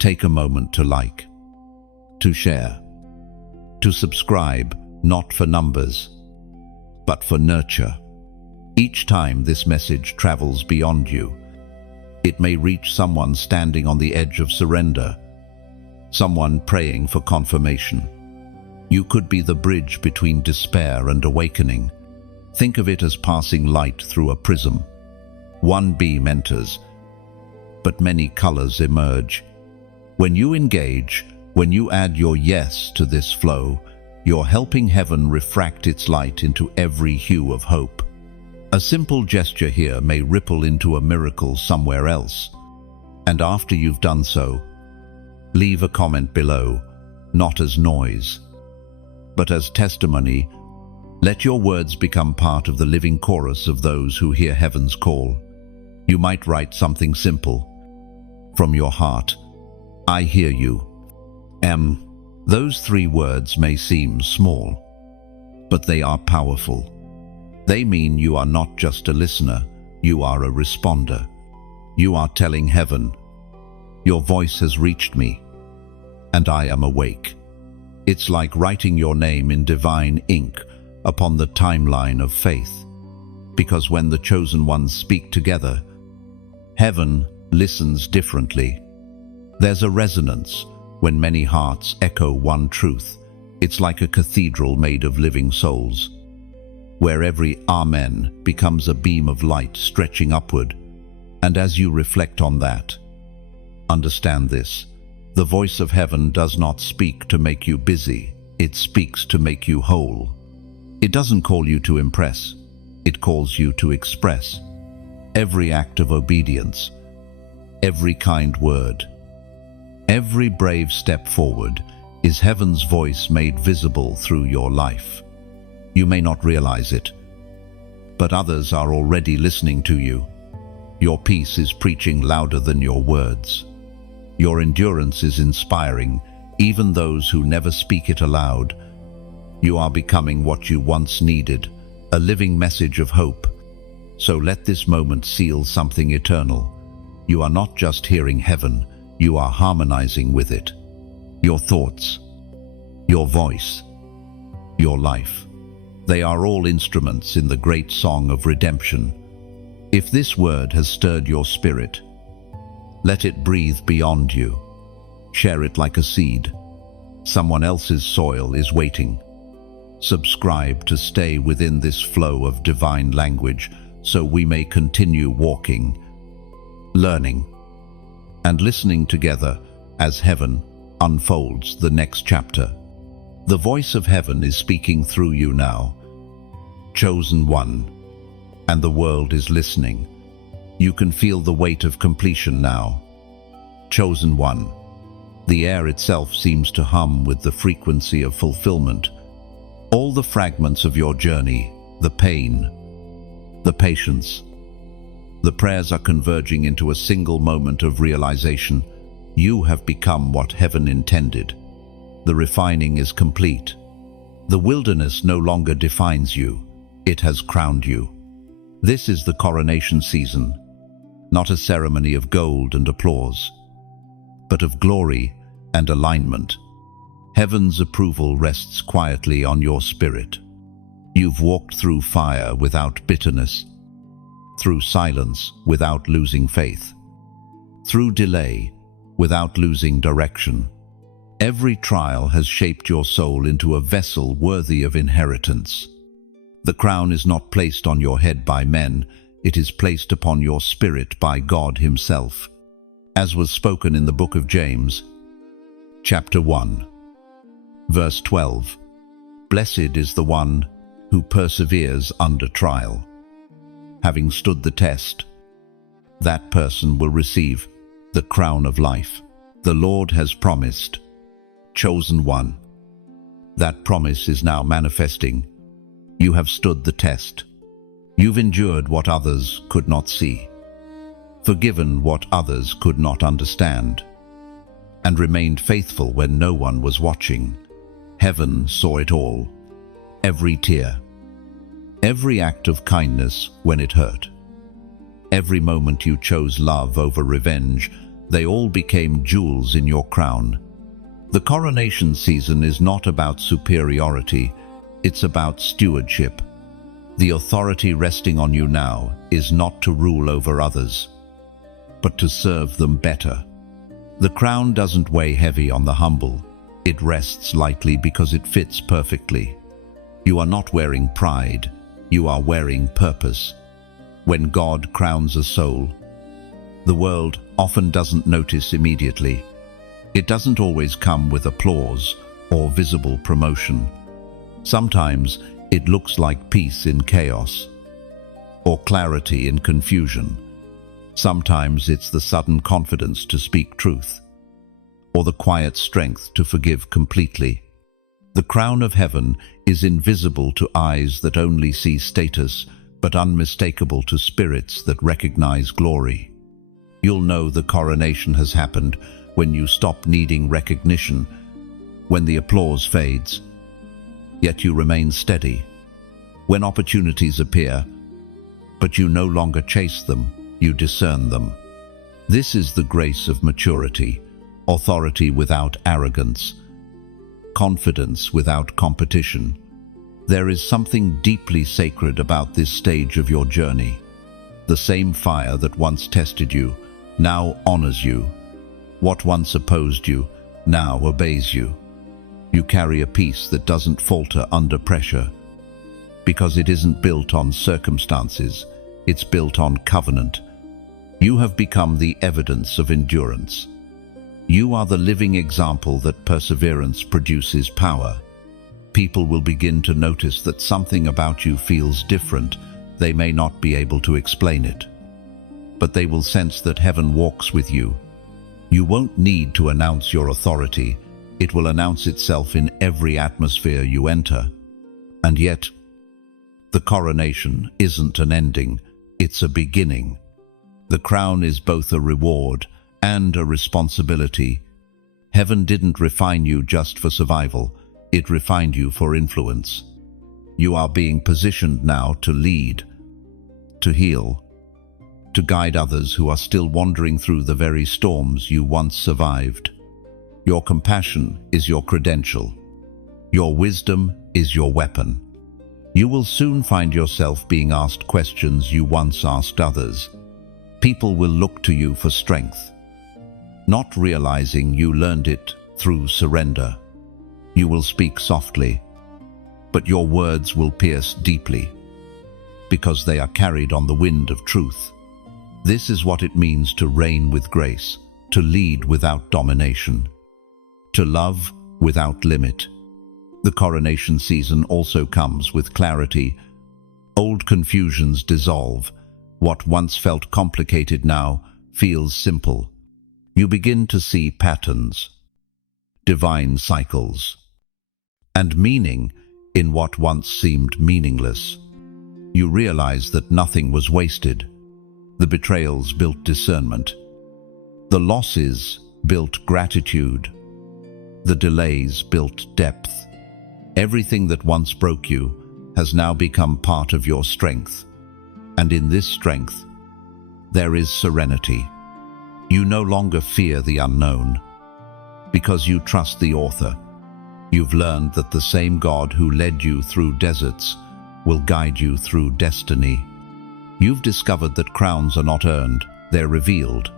Take a moment to like, to share, to subscribe, not for numbers, but for nurture. Each time this message travels beyond you, it may reach someone standing on the edge of surrender, someone praying for confirmation. You could be the bridge between despair and awakening. Think of it as passing light through a prism. One beam enters, but many colors emerge. When you engage, when you add your yes to this flow, you're helping heaven refract its light into every hue of hope. A simple gesture here may ripple into a miracle somewhere else. And after you've done so, leave a comment below, not as noise, but as testimony. Let your words become part of the living chorus of those who hear heaven's call. You might write something simple from your heart. I hear you. Those three words may seem small, but they are powerful. They mean you are not just a listener, you are a responder. You are telling heaven, your voice has reached me, and I am awake. It's like writing your name in divine ink upon the timeline of faith. Because when the chosen ones speak together, heaven listens differently. There's a resonance when many hearts echo one truth. It's like a cathedral made of living souls, where every Amen becomes a beam of light stretching upward. And as you reflect on that, understand this: the voice of heaven does not speak to make you busy, it speaks to make you whole. It doesn't call you to impress, it calls you to express. Every act of obedience, every kind word, every brave step forward is heaven's voice made visible through your life. You may not realize it, but others are already listening to you. Your peace is preaching louder than your words. Your endurance is inspiring even those who never speak it aloud. You are becoming what you once needed, a living message of hope. So let this moment seal something eternal. You are not just hearing heaven, you are harmonizing with it. Your thoughts, your voice, your life, they are all instruments in the great song of redemption. If this word has stirred your spirit, let it breathe beyond you. Share it like a seed. Someone else's soil is waiting. Subscribe to stay within this flow of divine language so we may continue walking, learning, and listening together as heaven unfolds the next chapter. The voice of heaven is speaking through you now. Chosen one, and the world is listening. You can feel the weight of completion now. Chosen one. The air itself seems to hum with the frequency of fulfillment. All the fragments of your journey, the pain, the patience, the prayers are converging into a single moment of realization. You have become what heaven intended. The refining is complete. The wilderness no longer defines you. It has crowned you. This is the coronation season, not a ceremony of gold and applause, but of glory and alignment. Heaven's approval rests quietly on your spirit. You've walked through fire without bitterness, through silence without losing faith, through delay without losing direction. Every trial has shaped your soul into a vessel worthy of inheritance. The crown is not placed on your head by men, it is placed upon your spirit by God Himself. As was spoken in the book of James, chapter 1, verse 12, "Blessed is the one who perseveres under trial. Having stood the test, that person will receive the crown of life. The Lord has promised." Chosen one. That promise is now manifesting. You have stood the test. You've endured what others could not see, forgiven what others could not understand, and remained faithful when no one was watching. Heaven saw it all. Every tear, every act of kindness when it hurt, every moment you chose love over revenge, they all became jewels in your crown. The coronation season is not about superiority, it's about stewardship. The authority resting on you now is not to rule over others, but to serve them better. The crown doesn't weigh heavy on the humble, it rests lightly because it fits perfectly. You are not wearing pride, you are wearing purpose. When God crowns a soul, the world often doesn't notice immediately. It doesn't always come with applause or visible promotion. Sometimes it looks like peace in chaos, or clarity in confusion. Sometimes it's the sudden confidence to speak truth, or the quiet strength to forgive completely. The crown of heaven is invisible to eyes that only see status, but unmistakable to spirits that recognize glory. You'll know the coronation has happened when you stop needing recognition when the applause fades, yet you remain steady. When opportunities appear, but you no longer chase them, you discern them. This is the grace of maturity, authority without arrogance, confidence without competition. There is something deeply sacred about this stage of your journey. The same fire that once tested you now honors you. What once opposed you now obeys you. You carry a peace that doesn't falter under pressure, because it isn't built on circumstances, it's built on covenant. You have become the evidence of endurance. You are the living example that perseverance produces power. People will begin to notice that something about you feels different. They may not be able to explain it, but they will sense that heaven walks with you. You won't need to announce your authority. It will announce itself in every atmosphere you enter. And yet, the coronation isn't an ending, it's a beginning. The crown is both a reward and a responsibility. Heaven didn't refine you just for survival, it refined you for influence. You are being positioned now to lead, to heal, to guide others who are still wandering through the very storms you once survived. Your compassion is your credential. Your wisdom is your weapon. You will soon find yourself being asked questions you once asked others. People will look to you for strength, not realizing you learned it through surrender. You will speak softly, but your words will pierce deeply, because they are carried on the wind of truth. This is what it means to reign with grace, to lead without domination, to love without limit. The coronation season also comes with clarity. Old confusions dissolve. What once felt complicated now feels simple. You begin to see patterns, divine cycles, and meaning in what once seemed meaningless. You realize that nothing was wasted. The betrayals built discernment. The losses built gratitude. The delays built depth. Everything that once broke you has now become part of your strength. And in this strength, there is serenity. You no longer fear the unknown, because you trust the author. You've learned that the same God who led you through deserts will guide you through destiny. You've discovered that crowns are not earned, they're revealed.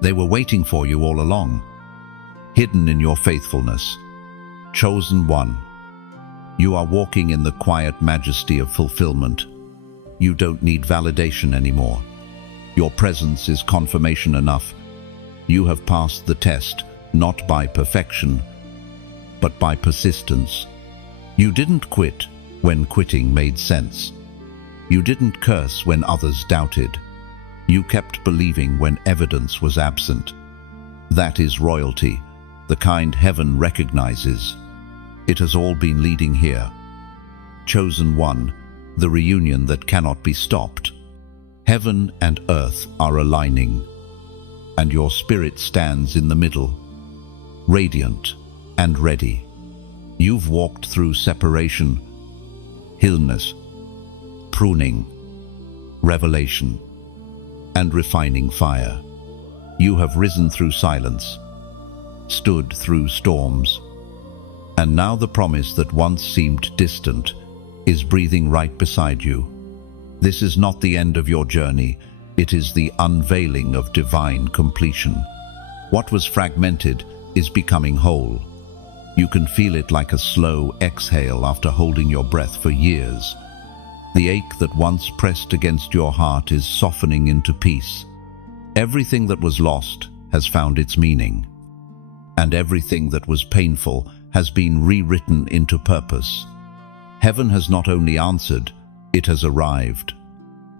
They were waiting for you all along, hidden in your faithfulness. Chosen one. You are walking in the quiet majesty of fulfillment. You don't need validation anymore. Your presence is confirmation enough. You have passed the test, not by perfection, but by persistence. You didn't quit when quitting made sense. You didn't curse when others doubted. You kept believing when evidence was absent. That is royalty, the kind heaven recognizes. It has all been leading here. Chosen one, the reunion that cannot be stopped. Heaven and earth are aligning, and your spirit stands in the middle, radiant and ready. You've walked through separation, illness, pruning, revelation, and refining fire. You have risen through silence, stood through storms, and now the promise that once seemed distant is breathing right beside you. This is not the end of your journey, it is the unveiling of divine completion. What was fragmented is becoming whole. You can feel it like a slow exhale after holding your breath for years. The ache that once pressed against your heart is softening into peace. Everything that was lost has found its meaning, and everything that was painful has been rewritten into purpose. Heaven has not only answered, it has arrived.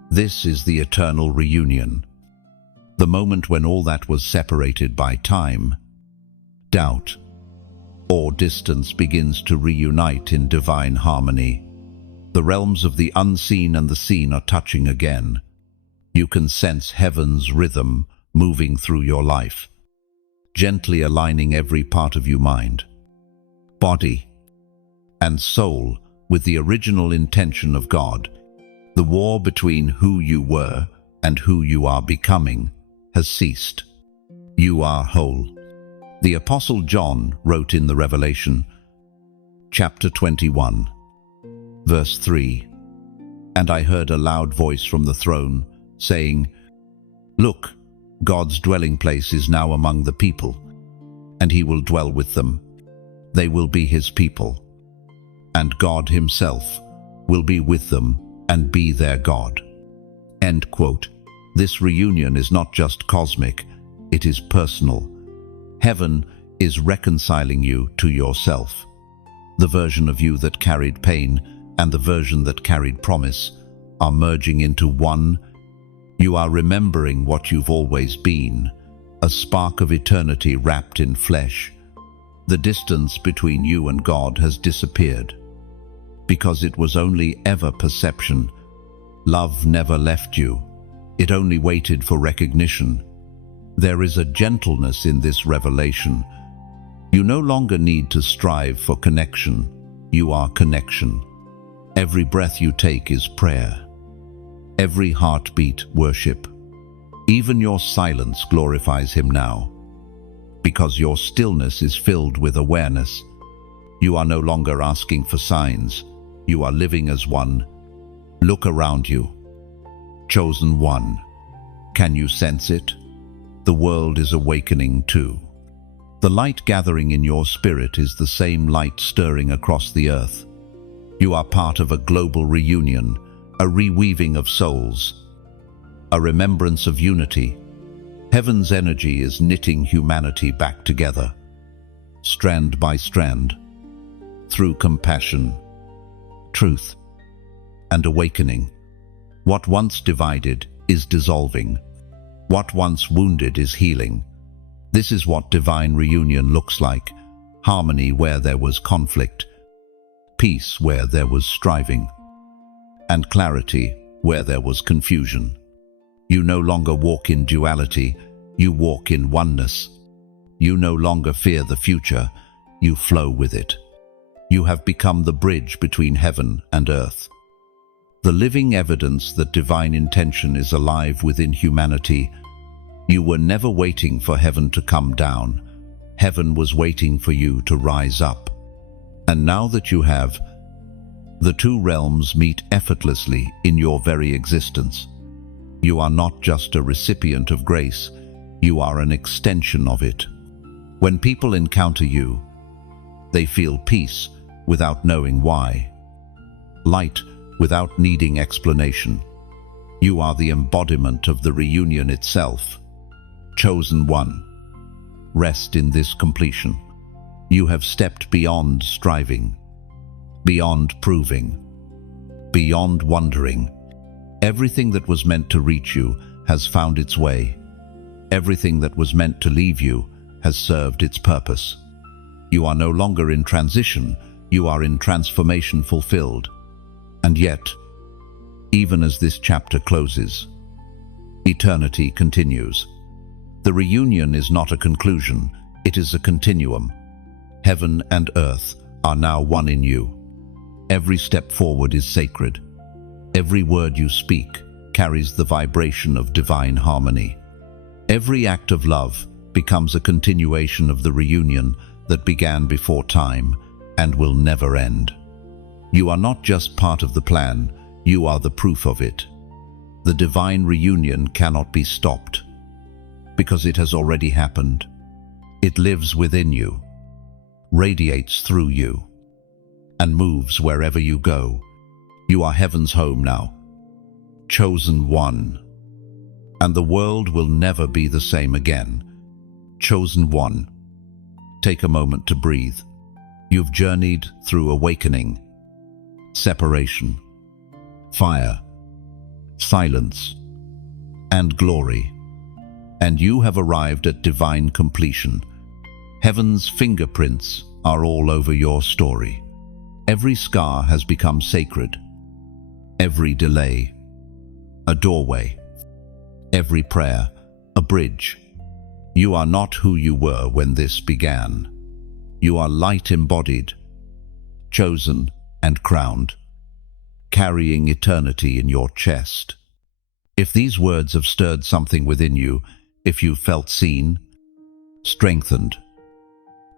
This is the eternal reunion, the moment when all that was separated by time, doubt, or distance begins to reunite in divine harmony. The realms of the unseen and the seen are touching again. You can sense heaven's rhythm moving through your life, gently aligning every part of your mind. body, and soul with the original intention of God. The war between who you were and who you are becoming has ceased. You are whole. The Apostle John wrote in the Revelation, chapter 21, verse 3, "And I heard a loud voice from the throne, saying, 'Look, God's dwelling place is now among the people, and he will dwell with them. They will be his people, and God himself will be with them and be their God.'" End quote. This reunion is not just cosmic, it is personal. Heaven is reconciling you to yourself. The version of you that carried pain and the version that carried promise are merging into one. You are remembering what you've always been, a spark of eternity wrapped in flesh. The distance between you and God has disappeared, because it was only ever perception. Love never left you. It only waited for recognition. There is a gentleness in this revelation. You no longer need to strive for connection. You are connection. Every breath you take is prayer. Every heartbeat, worship. Even your silence glorifies him now, because your stillness is filled with awareness. You are no longer asking for signs. You are living as one. Look around you. Chosen one. Can you sense it? The world is awakening too. The light gathering in your spirit is the same light stirring across the earth. You are part of a global reunion, a reweaving of souls, a remembrance of unity. Heaven's energy is knitting humanity back together, strand by strand, through compassion, truth, and awakening. What once divided is dissolving. What once wounded is healing. This is what divine reunion looks like: harmony where there was conflict, peace where there was striving, and clarity where there was confusion. You no longer walk in duality, you walk in oneness. You no longer fear the future, you flow with it. You have become the bridge between heaven and earth. The living evidence that divine intention is alive within humanity. You were never waiting for heaven to come down. Heaven was waiting for you to rise up. And now that you have, the two realms meet effortlessly in your very existence. You are not just a recipient of grace, you are an extension of it. When people encounter you, they feel peace without knowing why, light without needing explanation. You are the embodiment of the reunion itself. Chosen one. Rest in this completion. You have stepped beyond striving, beyond proving, beyond wondering. Everything that was meant to reach you has found its way. Everything that was meant to leave you has served its purpose. You are no longer in transition, you are in transformation fulfilled. And yet, even as this chapter closes, eternity continues. The reunion is not a conclusion, it is a continuum. Heaven and earth are now one in you. Every step forward is sacred. Every word you speak carries the vibration of divine harmony. Every act of love becomes a continuation of the reunion that began before time and will never end. You are not just part of the plan, you are the proof of it. The divine reunion cannot be stopped, because it has already happened. It lives within you, radiates through you, and moves wherever you go. You are heaven's home now, chosen one. And the world will never be the same again. Chosen one. Take a moment to breathe. You've journeyed through awakening, separation, fire, silence, and glory. And you have arrived at divine completion. Heaven's fingerprints are all over your story. Every scar has become sacred. Every delay, a doorway. Every prayer, a bridge. You are not who you were when this began. You are light embodied, chosen and crowned, carrying eternity in your chest. If these words have stirred something within you, if you felt seen, strengthened,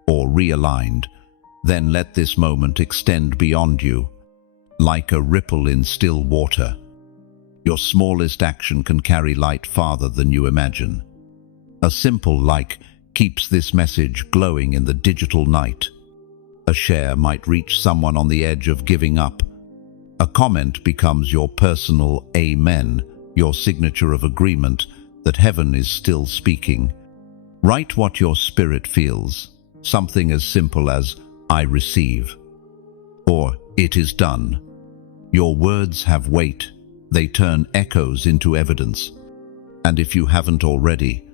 or realigned, then let this moment extend beyond you, like a ripple in still water. Your smallest action can carry light farther than you imagine. A simple like keeps this message glowing in the digital night. A share might reach someone on the edge of giving up. A comment becomes your personal amen, your signature of agreement that heaven is still speaking. Write what your spirit feels, something as simple as, I receive, or it is done. Your words have weight. They turn echoes into evidence. And if you haven't already,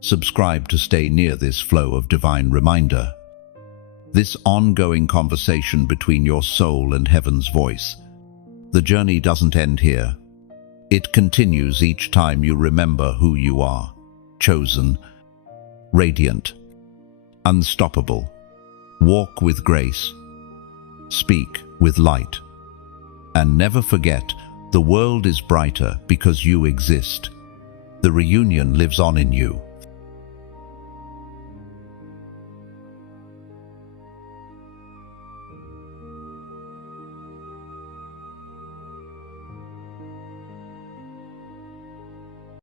subscribe to stay near this flow of divine reminder. This ongoing conversation between your soul and heaven's voice. The journey doesn't end here. It continues each time you remember who you are. Chosen, radiant, unstoppable. Walk with grace. Speak with light. And never forget, the world is brighter because you exist. The reunion lives on in you.